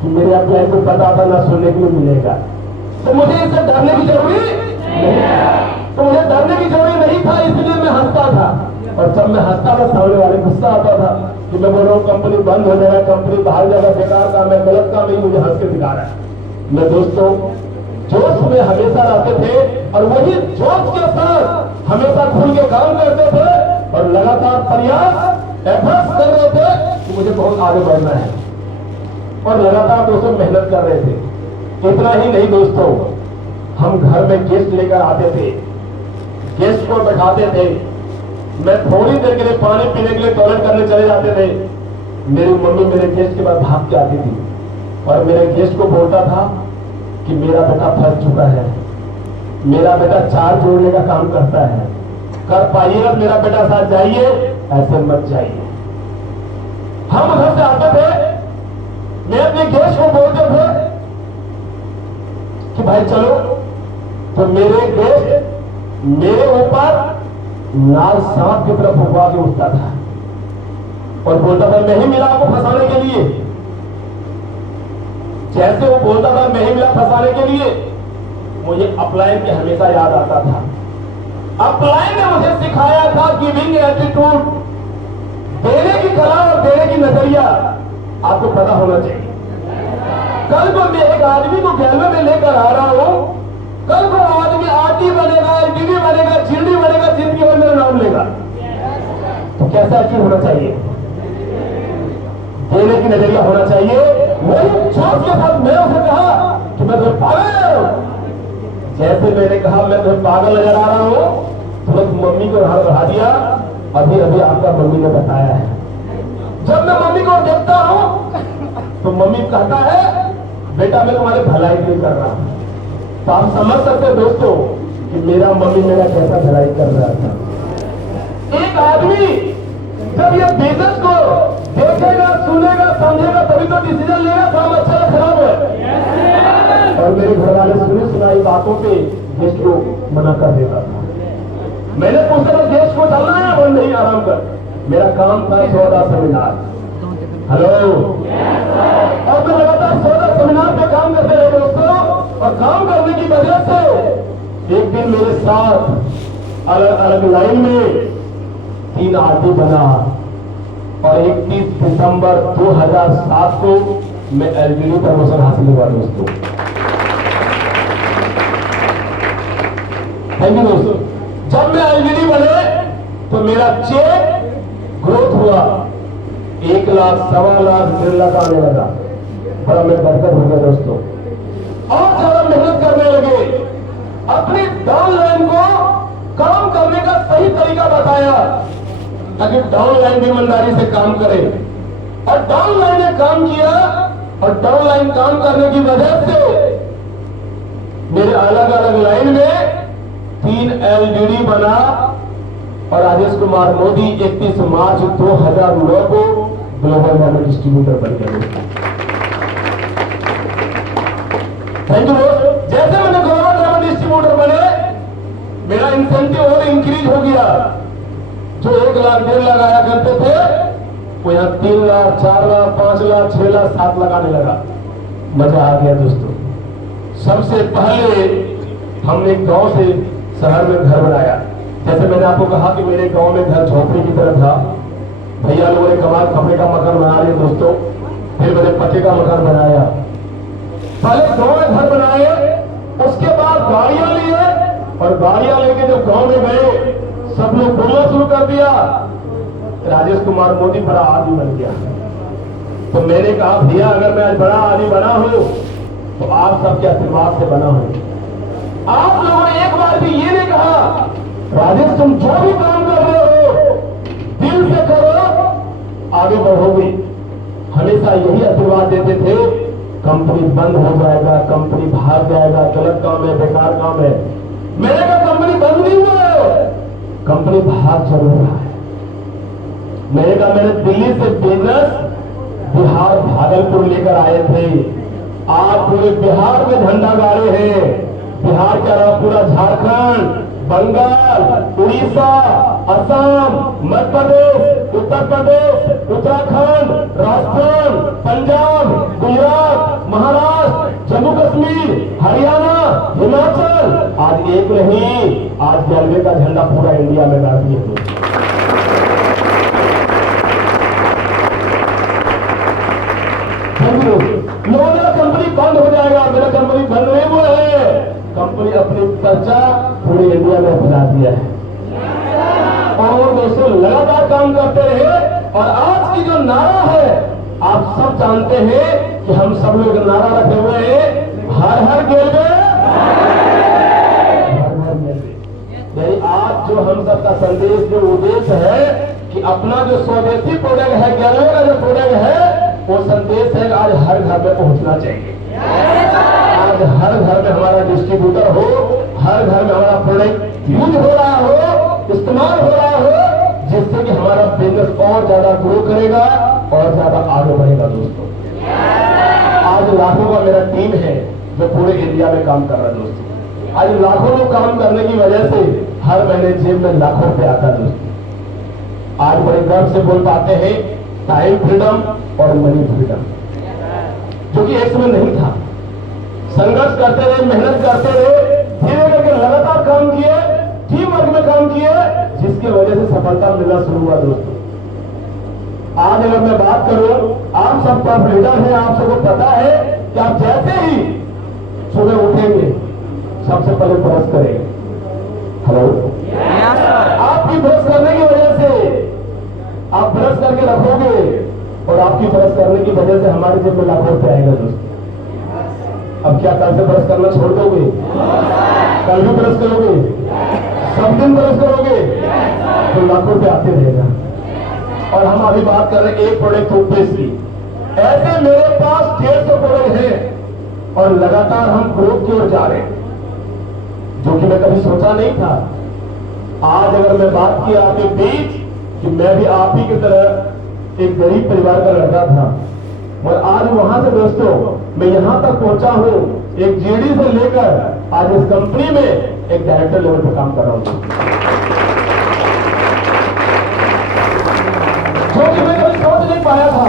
कि मेरे अपने को पता था ना सुनने के लिए मिलेगा। तो मुझे इससे डरने की जरूरत नहीं, तो मुझे डरने की जरूरत नहीं था, इसलिए मैं हंसता था। और जब मैं हंसता था सामने वाले गुस्सा आता था कि मैं बोल रहा हूँ कंपनी बंद हो जाएगा, कंपनी बाहर जाएगा, बेकार काम है, गलत काम नहीं, मुझे हंस के दिखा रहा है। मैं दोस्तों जोश में हमेशा रहते थे और वही जोश के साथ हमेशा खुल के काम करते थे और लगातार प्रयास एफर्ट्स कर रहे थे कि मुझे बहुत आगे बढ़ना है और लगातार दोस्तों मेहनत कर रहे थे। इतना ही नहीं दोस्तों, हम घर में गेस्ट लेकर आते थे, गेस्ट को बैठाते थे, मैं थोड़ी देर के लिए पानी पीने के लिए टॉयलेट करने चले जाते थे। मेरी मम्मी मेरे गेस्ट के बाद भाग के आती थी और मेरे गेस्ट को बोलता था कि मेरा बेटा फंस चुका है, मेरा बेटा चार जोड़ने का काम करता है, कर पाइएगा मेरा बेटा साथ जाइए, ऐसे मत जाइए। हम उधर से आते थे, मैं अपने गेस्ट को बोलते थे कि भाई चलो, तो मेरे गेस्ट मेरे ऊपर लाल सांप की तरफ उगवा के उठता था और बोलता था मैं ही मिला आपको फंसाने के लिए। जैसे वो बोलता था मैं ही मिला फंसाने के लिए, मुझे अपलाइन के हमेशा याद आता था। अपलाइन ने मुझे सिखाया था गिविंग एटीट्यूड, देने की कला और देने की नजरिया आपको पता होना चाहिए। कल को मैं एक आदमी को गैलवे में लेकर आ रहा हूं, कल को आदमी आरटी बनेगा, एलटीडी बनेगा, जीडी बनेगा, जिंदगी भर मेरा नाम लेगा, तो कैसा एटीट्यूड होना चाहिए? देने की नजरिया होना चाहिए। वही जोश के साथ मैं उसे कहा कि मैं तो पागल, जैसे मैंने कहा मैं तो पागल नजर आ रहा हूं, तुरंत मम्मी को हाथ बढ़ा दिया। अभी अभी आपका मम्मी ने बताया है। जब मैं मम्मी को देखता हूं तो मम्मी कहता है बेटा मैं तुम्हारे भलाई के लिए कर रहा हूं। तो आप समझ सकते हैं दोस्तों कि मेरा मम्मी मेरा कैसा भलाई कर रहा था। एक आदमी जब ये बिजनेस को देखेगा, सुनेगा, समझेगा, तभी तो डिसीजन लेगा काम अच्छा है खराब है। और मेरे घर वाले सुनी सुनाई बातों पे गेस्ट को मना कर देता था। मैंने पूछा था गेस्ट को चलना है, वो नहीं, आराम कर। मेरा काम था 14 सेमिनार। हेलो, और मैं लगातार 14 सेमिनार पे काम करते रहे दोस्तों। और काम करने की वजह से एक दिन मेरे साथ अलग अलग लाइन में 3 आदमी बना और 31 दिसंबर 2007 को मैं एलजीडी प्रमोशन हासिल हुआ दोस्तों। थैंक यू दोस्तों। जब मैं एलजीडी बने तो मेरा चेक ग्रोथ हुआ, 1 लाख, 1.25 लाख, 1.5 लाख आने लगा। बड़ा में बरकत हो गया दोस्तों। और ज्यादा मेहनत करने लगे, अपनी डाउन लाइन को काम करने का सही तरीका बताया ताकि डाउन लाइन भी ईमानदारी से काम करे। और डाउन लाइन ने काम किया, और डाउन लाइन काम करने की वजह से मेरे अलग अलग लाइन में 3 LDD बना। और राजेश कुमार मोदी 31 मार्च 2009 को ग्लोबल वाटर डिस्ट्रीब्यूटर बन गए। Thank you. जैसे मैंने ग्लोबल वाटर डिस्ट्रीब्यूटर बने, मेरा इंसेंटिव और इंक्रीज हो गया। जो 1 लाख, 1.5 लाख आया करते थे, वो यहां 3 लाख, 4 लाख, 5 लाख, 6 लाख, 7 लाख आने लगा। मजा आ गया दोस्तों। सबसे पहले हमने गांव से शहर में घर बनाया। जैसे मैंने आपको कहा कि मेरे गांव में घर झोपड़ी की तरह था, भैया लोगों ने कमाल खपड़े का मकान बना लिया दोस्तों। फिर मैंने पक्के का मकान बनाया। पहले गांव में घर बनाए, उसके बाद गाड़ियां लिए, और गाड़ियां लेके जब गांव में गए, सब लोग बोलना शुरू कर दिया, राजेश कुमार मोदी बड़ा आदमी बन गया। तो मैंने कहा भैया, अगर मैं आज बड़ा आदमी बना हूं तो आप सबके आशीर्वाद से बना हूं। आप लोगों ने एक बार भी ये नहीं कहा राजेश तुम जो भी काम कर रहे हो दिल से करो, आगे बढ़ोगे। हमेशा यही आशीर्वाद देते थे, कंपनी बंद हो जाएगा, कंपनी भाग जाएगा, गलत काम है, बेकार काम है। मैंने कहा कंपनी बंद नहीं हुआ है, कंपनी भाग जरूर रहा है। मैंने कहा मैंने दिल्ली से बिजनेस बिहार भागलपुर लेकर आए थे, आज पूरे बिहार में झंडा गाड़े हैं। बिहार के अलावा पूरा झारखंड, बंगाल, उड़ीसा, असम, मध्य प्रदेश, उत्तर प्रदेश, उत्तराखंड, राजस्थान, पंजाब, गुजरात, महाराष्ट्र, जम्मू कश्मीर, हरियाणा, हिमाचल, आज एक नहीं, आज रेलवे का झंडा पूरा इंडिया में गाड़ दिया। लोगों ने कंपनी बंद हो जाएगा, मेरा कंपनी बंद नहीं हुआ है। कंपनी अपनी चर्चा पूरे इंडिया में फैला दिया है। और दोस्तों लगातार काम करते रहे। और आज की जो नारा है, आप सब जानते हैं कि हम सब लोग नारा रखे हुए हैं, हर हर गेलवे, हर हर गेलवे। यानी आज जो हम सबका संदेश, जो उद्देश्य है कि अपना जो स्वदेशी प्रोडक्ट है, गेलवे का जो प्रोडक्ट है, वो संदेश है आज हर घर में पहुंचना चाहिए। आज हर घर में हमारा डिस्ट्रीब्यूटर हो, हर घर में हमारा प्रोडक्ट यूज हो रहा हो, इस्तेमाल हो रहा हो, जिससे कि हमारा बिजनेस और ज्यादा ग्रो करेगा और ज्यादा आगे बढ़ेगा। दोस्तों आज लाखों का मेरा टीम है जो पूरे इंडिया में काम कर रहा है। दोस्तों आज लाखों लोग काम करने की वजह से हर महीने जेब में लाखों रुपए आता है। दोस्तों आज बड़े गर्व से बोल पाते हैं टाइम फ्रीडम और मनी फ्रीडम, जो कि एक समय नहीं था। संघर्ष करते रहे, मेहनत करते रहे, धीरे करके लगातार काम किए, टीम वर्क में काम किए, जिसकी वजह से सफलता मिलना शुरू हुआ। दोस्तों आज अगर मैं बात करूं, आप सब टॉप लीडर हैं, आप सबको पता है कि आप जैसे ही सुबह उठेंगे सबसे पहले ब्रश करेंगे। हेलो, आपकी ब्रश करने की वजह से आप ब्रश करके रखोगे, और आपकी ब्रश करने की वजह से हमारे जेब में लाखों रुपए आएगा। दोस्तों अब क्या कल से ब्रश करना छोड़ दोगे? कल भी ब्रश करोगे, सब दिन ब्रश करोगे, तो लाखों रुपए आते रहेगा। और हम अभी बात कर रहे हैं एक प्रोडक्ट टूथपेस्ट की। ऐसे मेरे पास 150 प्रोडक्ट हैं और लगातार हम ग्रोथ की ओर जा रहे हैं, जो कि मैं कभी सोचा नहीं था। आज अगर मैं बात की आपके बीच कि मैं भी आप ही की तरह एक गरीब परिवार का लड़का था, और आज वहां से दोस्तों मैं यहां तक पहुंचा हूं, एक जीडी से लेकर आज इस कंपनी में एक डायरेक्टर लेवल पर काम कर रहा हूं, जो कि मैं कभी सोच नहीं पाया था।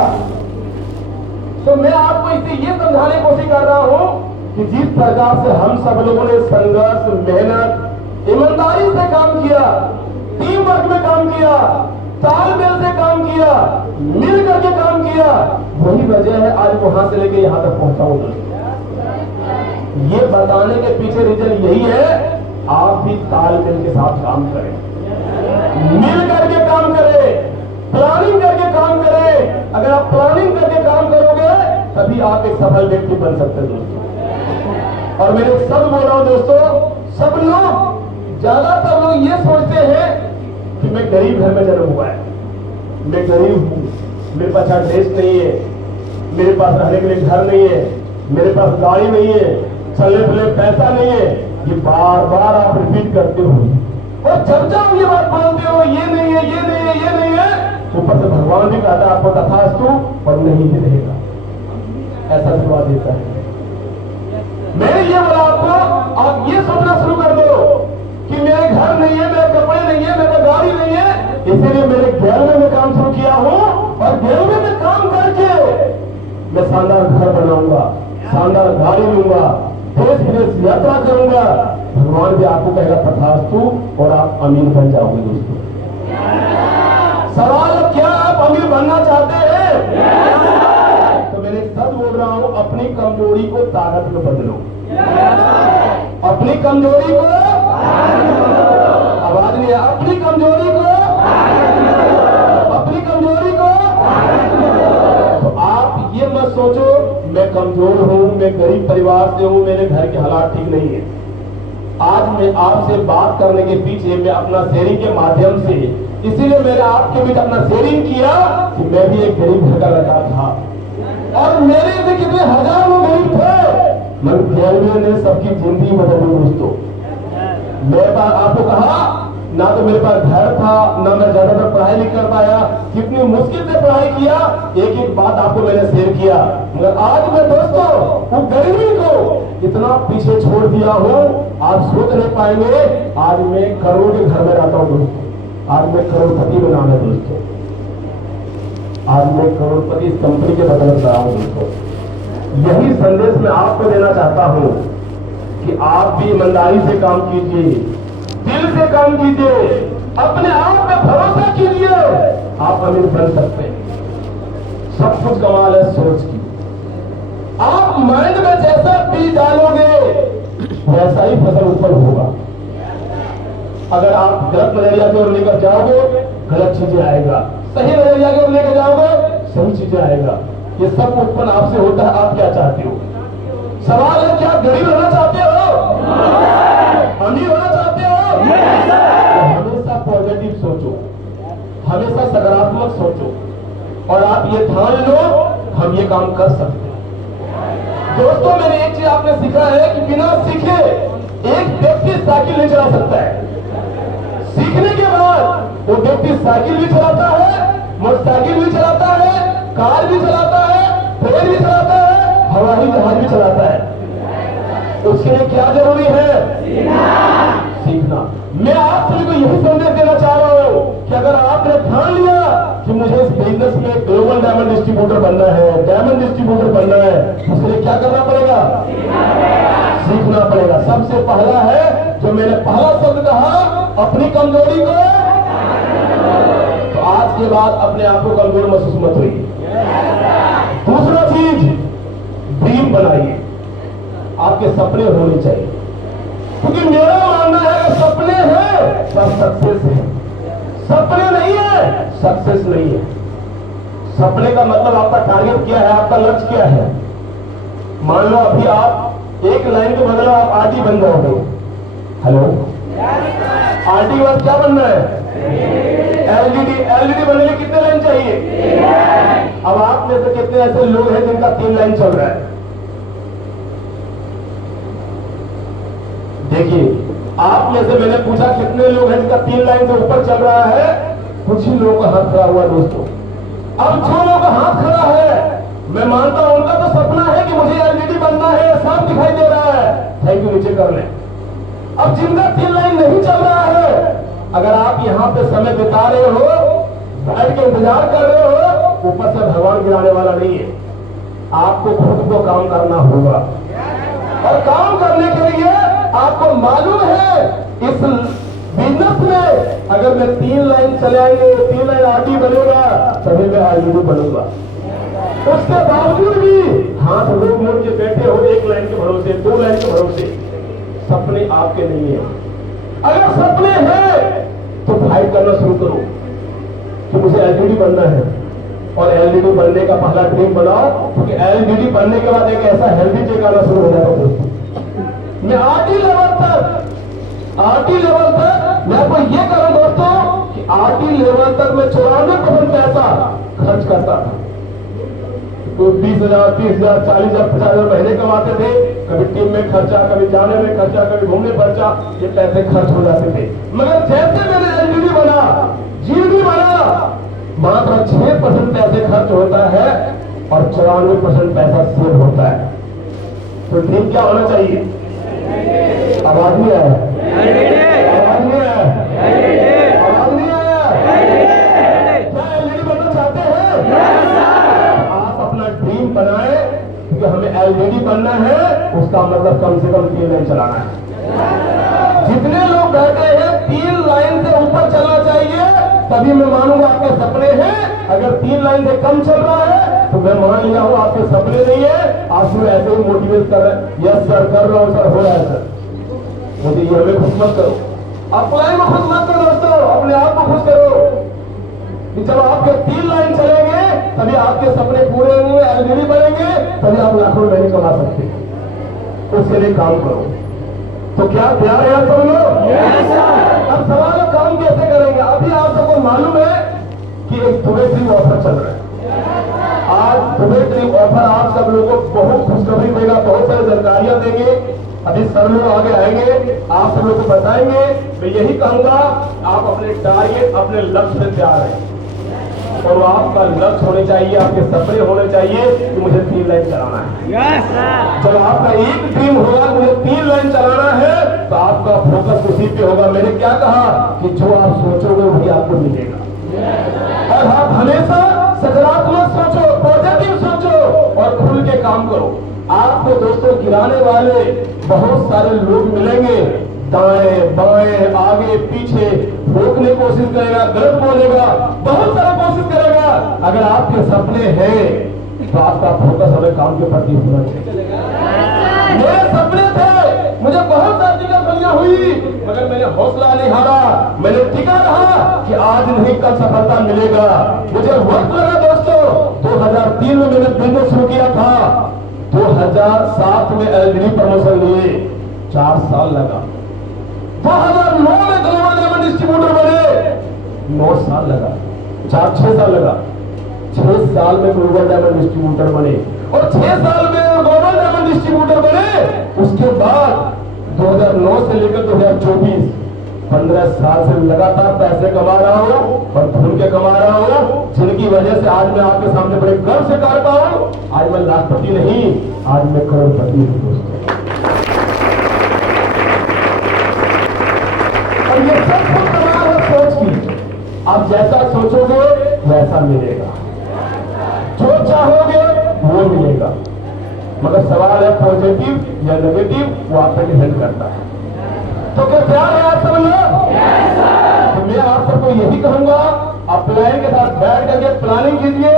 तो मैं आपको इसे ये समझाने की कोशिश कर रहा हूं कि जिस प्रकार से हम सब लोगों ने संघर्ष, मेहनत, ईमानदारी से काम किया, टीम वर्क में काम किया, तालमेल से काम किया, मिल करके काम किया, वही वजह है आज वहां से लेके यहां तक पहुंचा हूं। ये बताने के पीछे रीजन यही है, आप भी तालमेल के साथ काम करें, मिल करके काम करें, प्लानिंग करके काम करें। अगर आप प्लानिंग करके काम करोगे तभी आप एक सफल व्यक्ति बन सकते हैं दोस्तों। और मैंने सब बोल रहा हूं दोस्तों, सब लोग, ज्यादातर लोग ये सोचते हैं कि मैं गरीब घर में जन्म हुआ है, मैं गरीब हूं, मेरे पास अच्छा ड्रेस नहीं है, मेरे पास रहने के लिए घर नहीं है, मेरे पास गाड़ी नहीं है, चलने फिरने पैसा नहीं है। ये बार बार आप रिपीट करते हो और जब जब ये बात बोलते हो ये नहीं है, ये नहीं है, ये नहीं है, ऊपर से भगवान भी कहता है आपको तथास्तु और नहीं भी रहेगा, ऐसा जवाब देता है। मैंने ये बोला आपको, आप ये सोचना शुरू कर दो कि मेरे घर नहीं है, मेरे कपड़े नहीं है, मेरे गाड़ी नहीं है, इसीलिए मेरे गैलवे में काम शुरू किया हूं और गैलवे में काम करके मैं शानदार घर बनाऊंगा, शानदार गाड़ी लूंगा, देश विदेश यात्रा करूंगा। भगवान भी आपको कहेगा तथास्तु और आप अमीर बन जाओगे दोस्तों। सवाल क्या आप अमीर बनना चाहते हैं? तो मैंने सच बोल रहा हूं, अपनी कमजोरी को ताकत में बदलो, अपनी कमजोरी को, आवाज नहीं है, अपनी कमजोरी को, अपनी कमजोरी को। तो आप ये मत सोचो मैं कमजोर हूं, मैं गरीब परिवार से हूं, मेरे घर के हालात ठीक नहीं है। आज मैं आपसे बात करने के पीछे मैं अपना शेयरिंग के माध्यम से, इसीलिए मैंने आपके बीच अपना शेयरिंग किया कि मैं भी एक गरीब घर का लड़का था और मेरे से कितने हजार लोग गरीब थे, मगर गैलवे ने सबकी जिंदगी बदल दी दोस्तों। मेरे पास आपको कहा ना तो मेरे पास घर था, ना मैं ज्यादातर पढ़ाई नहीं कर पाया, कितनी मुश्किल से पढ़ाई किया, एक एक बात आपको मैंने शेयर किया। मगर आज मैं दोस्तों वो गरीबी को इतना पीछे छोड़ दिया हूं, आप सोच नहीं पाएंगे, आज मैं करोड़ के घर में रहता हूं दोस्तों, आज मैं करोड़पति में नाम है दोस्तों, आज मैं करोड़पति इस कंपनी के बदल रहा हूं दोस्तों। यही संदेश मैं आपको देना चाहता हूं कि आप भी ईमानदारी से काम कीजिए, दिल से काम कीजिए, अपने आप पे भरोसा कीजिए, आप अमीर बन सकते हैं। सब कुछ कमाल है सोच की। आप माइंड में जैसा बीज डालोगे वैसा ही फसल उत्पन्न होगा। अगर आप गलत नजरिया की ओर लेकर जाओगे गलत चीजें आएगा, सही नजरिया की ओर लेकर जाओगे सही चीजें आएगा। ये सब उत्पन्न आपसे होता है, आप क्या चाहते हो? सवाल है क्या गरीब होना चाहते हो, अमीर होना चाहते हो? हमेशा पॉजिटिव सोचो, हमेशा सकारात्मक सोचो और आप ये ठान लो हम ये काम कर सकते हैं। दोस्तों मैंने एक चीज आपने सीखा है कि बिना सीखे एक व्यक्ति साइकिल नहीं चला सकता है, सीखने के बाद वो व्यक्ति साइकिल भी चलाता है, मोटरसाइकिल भी चलाता है, कार भी चलाता है, ट्रेन भी चलाता है, हवाई जहाज भी चलाता है। उसके लिए क्या जरूरी है? सीखना। मैं आप सभी को यही संदेश देना चाह रहा हूं कि अगर आपने ठान लिया कि मुझे इस बिजनेस में ग्लोबल डायमंड डिस्ट्रीब्यूटर बनना है, डायमंड डिस्ट्रीब्यूटर बनना है, उसके लिए क्या करना पड़ेगा? सीखना पड़ेगा। सबसे पहला है जो मैंने पहला शब्द कहा, अपनी कमजोरी को, तो आज के बाद अपने आप को कमजोर महसूस मत होइए। दूसरा चीज, ड्रीम बनाइए, आपके सपने होने चाहिए, क्योंकि मेरा मानना है कि सपने हैं सब सक्सेस है, सपने नहीं है सक्सेस नहीं है। सपने का मतलब आपका टारगेट क्या है, आपका लक्ष्य क्या है। मान लो अभी आप एक लाइन के बदले आप आरटी बन जाओगे। हेलो, आरटी के बाद क्या बनना है? एलईडी। एलईडी बनने के कितने लाइन चाहिए? अब आप में से कितने ऐसे लोग हैं जिनका 3 लाइन चल रहा है? देखिए, आप में से मैंने पूछा कितने लोग हैं जिनका 3 लाइन से ऊपर चल रहा है? कुछ ही लोगों का हाथ खड़ा हुआ दोस्तों। अब जो लोगों का हाथ खड़ा है मैं मानता हूं उनका तो सपना है कि मुझे एलईडी बनना है, साफ दिखाई दे रहा है, थैंक यू नीचे कर लें। अब जिनका 3 लाइन नहीं चल रहा है, अगर आप यहाँ पे समय बिता रहे हो, बैठ के इंतजार कर रहे हो, ऊपर से भगवान गिराने वाला नहीं है, आपको खुद को काम करना होगा। और काम करने के लिए आपको मालूम है इस बिजनेस में अगर मैं 3 लाइन चलाएंगे, 3 लाइन आरटी बनेगा तभी मैं आईडी बनूंगा। उसके बावजूद भी हाथ लोग मोड़ के बैठे हो 1 लाइन के भरोसे, 2 लाइन के भरोसे। सपने आपके नहीं है। अगर सपने हैं तो फाइट करना शुरू करो, कि मुझे एलईडी बनना है, और एलईडी बनने का पहला ड्रीम बनाओ, क्योंकि एलईडी बनने के बाद एक ऐसा हेल्दी चेक आना शुरू हो जाता दोस्तों। मैं आरटी लेवल तक मैं आपको ये करूं दोस्तों कि आरटी लेवल तक मैं 94% पैसा खर्च करता था। तो 20,000, 30,000, 40,000, 50,000 महीने कमाते थे। कभी टीम में खर्चा, कभी जाने में खर्चा, कभी घूमने खर्चा, ये पैसे खर्च हो जाते थे। मगर जैसे मैंने एलईडी बना, जीडी बना, मात्र 6% पैसे खर्च होता है और 94% पैसा सेव होता है। तो ड्रीम क्या होना चाहिए? आवाज नहीं आया, आवाज नहीं आया, आवाज नहीं आया। क्या एलईडी बनना चाहते हैं? आप अपना ड्रीम बनाए, क्योंकि हमें एलईडी बनना है, उसका मतलब कम से कम 3 लाइन चलाना है। जितने लोग बैठे हैं 3 लाइन से ऊपर चलना चाहिए, तभी मैं मानूंगा आपके सपने हैं। अगर 3 लाइन से कम चल रहा है तो मैं मान लिया हूं आपके सपने नहीं है, आप सिर्फ ऐसे ही मोटिवेट कर रहे हैं। यस सर, कर रहा हूं सर, हो रहा है सर। मुझे ये हमें खुश मत करो, अपने को खुश मत करो दोस्तों, अपने आप को खुश करो कि जब आपके 3 लाइन चलेंगे तभी आपके सपने पूरे होंगे, एलईडी बनेंगे, तभी आप लाखों रुपए कमा सकते हैं। उसके लिए काम करो। तो क्या तैयार है सब लोग? अब सवाल है काम कैसे करेंगे? अभी आप सबको मालूम है कि एक दुबई ट्रिप ऑफर चल रहा है। आज दुबई ट्रिप ऑफर आप सब लोगों को बहुत खुशखबरी देगा, बहुत सारी जानकारियां देंगे। अभी सर लोग आगे आएंगे, आप सब लोग को बताएंगे। मैं यही कहूंगा, आप अपने टारगेट, अपने लक्ष्य से तैयार हैं, और वो आपका लक्ष्य होने चाहिए, आपके सपने होने चाहिए कि मुझे 3 लाइन चलाना है। जब आपका एक ड्रीम होगा मुझे 3 लाइन चलाना है, तो आपका फोकस उसी पे होगा। मैंने क्या कहा कि जो आप सोचोगे वही आपको मिलेगा। और आप हमेशा सकारात्मक सोचो, पॉजिटिव सोचो और खुल के काम करो। आपको दोस्तों गिराने वाले बहुत सारे लोग मिलेंगे, दाएं बाएं आगे पीछे, रोकने की कोशिश करेगा, गलत बोलेगा, बहुत सारा कोशिश करेगा। अगर आपके सपने हैं तो आपका फोकस हमें काम के प्रति होना चाहिए। मेरे सपने थे, मुझे बहुत सारी गलतियां हुई, मगर मैंने हौसला नहीं हारा, मैंने टिका रहा कि आज नहीं कल सफलता मिलेगा। मुझे वक्त लगा दोस्तों, 2003 में मैंने बिजनेस शुरू किया था, 2007 में एलईडी प्रमोशन लिए, 4 साल लगा। 2009 में ग्लोबल डायमंड डिस्ट्रीब्यूटर बने, 9 साल लगा, 6 साल लगा। 6 साल में ग्लोबल डायमंड डिस्ट्रीब्यूटर बने, और 6 साल में ग्लोबल डायमंड डिस्ट्रीब्यूटर बने। उसके बाद 2009 से लेकर 2024 15 साल से लगातार पैसे कमा रहा हूं, और धुन के कमा रहा हूं, जिनकी वजह से आज मैं आपके सामने बड़े गर्व से कहता हूं, आज मैं लाखपति नहीं, आज मैं करोड़पति हूं दोस्तों। और ये सब कुछ सवाल है सोच की। आप जैसा सोचोगे वैसा मिलेगा, जो चाहोगे वो मिलेगा। मगर सवाल है पॉजिटिव या नेगेटिव, वो आप पे डिपेंड करता है। तो क्या तैयार है आप सब लोग? तो मैं आप सबको यही कहूंगा, आप प्लान के साथ बैठ करके प्लानिंग कीजिए,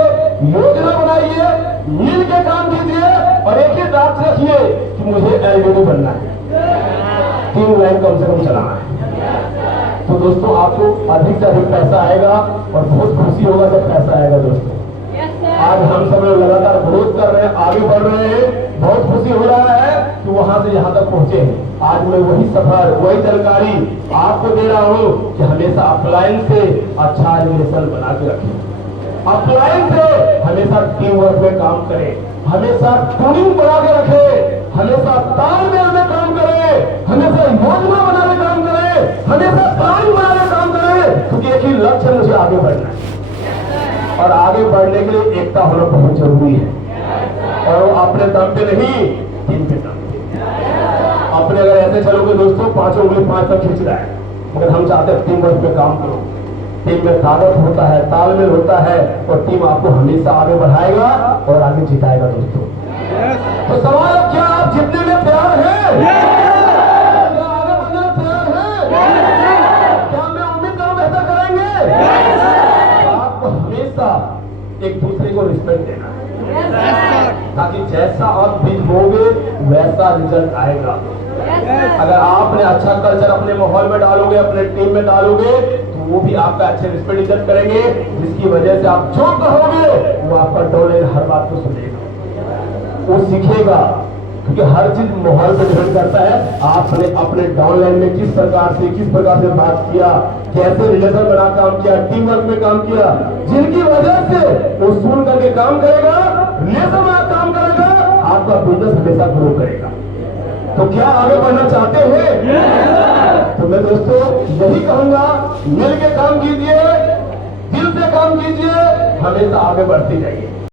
योजना बनाइए, मिल के काम कीजिए, और एक ही बात रखिए कि मुझे एलईडी बनना है, 3 लाइन कम से कम चलाना है। तो दोस्तों आपको अधिक से अधिक पैसा आएगा, और बहुत खुशी होगा जब पैसा आएगा दोस्तों। आज हम सब लोग लगातार ग्रोथ कर रहे हैं, आगे बढ़ रहे हैं, बहुत खुशी हो रहा है कि वहां से यहां तक पहुंचे हैं। आज मैं वही सफर, वही जानकारी आपको दे रहा हूं कि हमेशा अपलाइन से अच्छा रिलेशन बना के रखें, अपलाइन से हमेशा टीम वर्क में काम करें, हमेशा ट्यूनिंग बना के रखें, हमेशा तालमेल में काम करें, हमेशा योजना बना के काम करें, हमेशा प्लानिंग बना के काम करें, क्योंकि एक ही लक्ष्य है, मुझे आगे बढ़ना है। और आगे बढ़ने के लिए एकता होना बहुत जरूरी है, और वो अपने दम पे नहीं, टीम के दम पे। अपने अगर ऐसे चलोगे दोस्तों, 5 उंगली 5 तक खींच रहा है, मगर हम चाहते हैं टीम वर्क पे काम करो। टीम में ताकत होता है, तालमेल होता है, और टीम आपको हमेशा आगे बढ़ाएगा और आगे जिताएगा दोस्तों। तो सवाल है, क्या आप जीतने में तैयार हैं? क्या आगे बढ़ने में तैयार हैं? क्या मैं उम्मीद करूं बेहतर करेंगे? आपको हमेशा एक दूसरे को रिस्पेक्ट देना है, ताकि जैसा आप बीतोगे वैसा रिजल्ट आएगा। अगर आपने अच्छा कल्चर अपने माहौल में डालोगे, अपने टीम में डालोगे, तो तो वो भी आपका अच्छे रिस्पेक्ट इज्जत करेंगे, जिसकी वजह से आप जो कहोगे वो आपका डाउनलाइन हर बात को सुनेगा, वो सीखेगा। क्योंकि हर चीज माहौल पर डिपेंड करता है। आपने अपने डाउनलाइन में किस प्रकार से बात किया, कैसे रिलेशन बना काम किया, टीम वर्क में काम किया, जिनकी वजह से वो सुन करके काम करेगा, रिलेशन में काम करेगा, आपका बिजनेस हमेशा ग्रो करेगा। तो क्या आगे बढ़ना चाहते हैं? तो मैं दोस्तों यही कहूंगा, मिल के काम कीजिए, दिल से काम कीजिए, हमेशा आगे बढ़ते जाइए।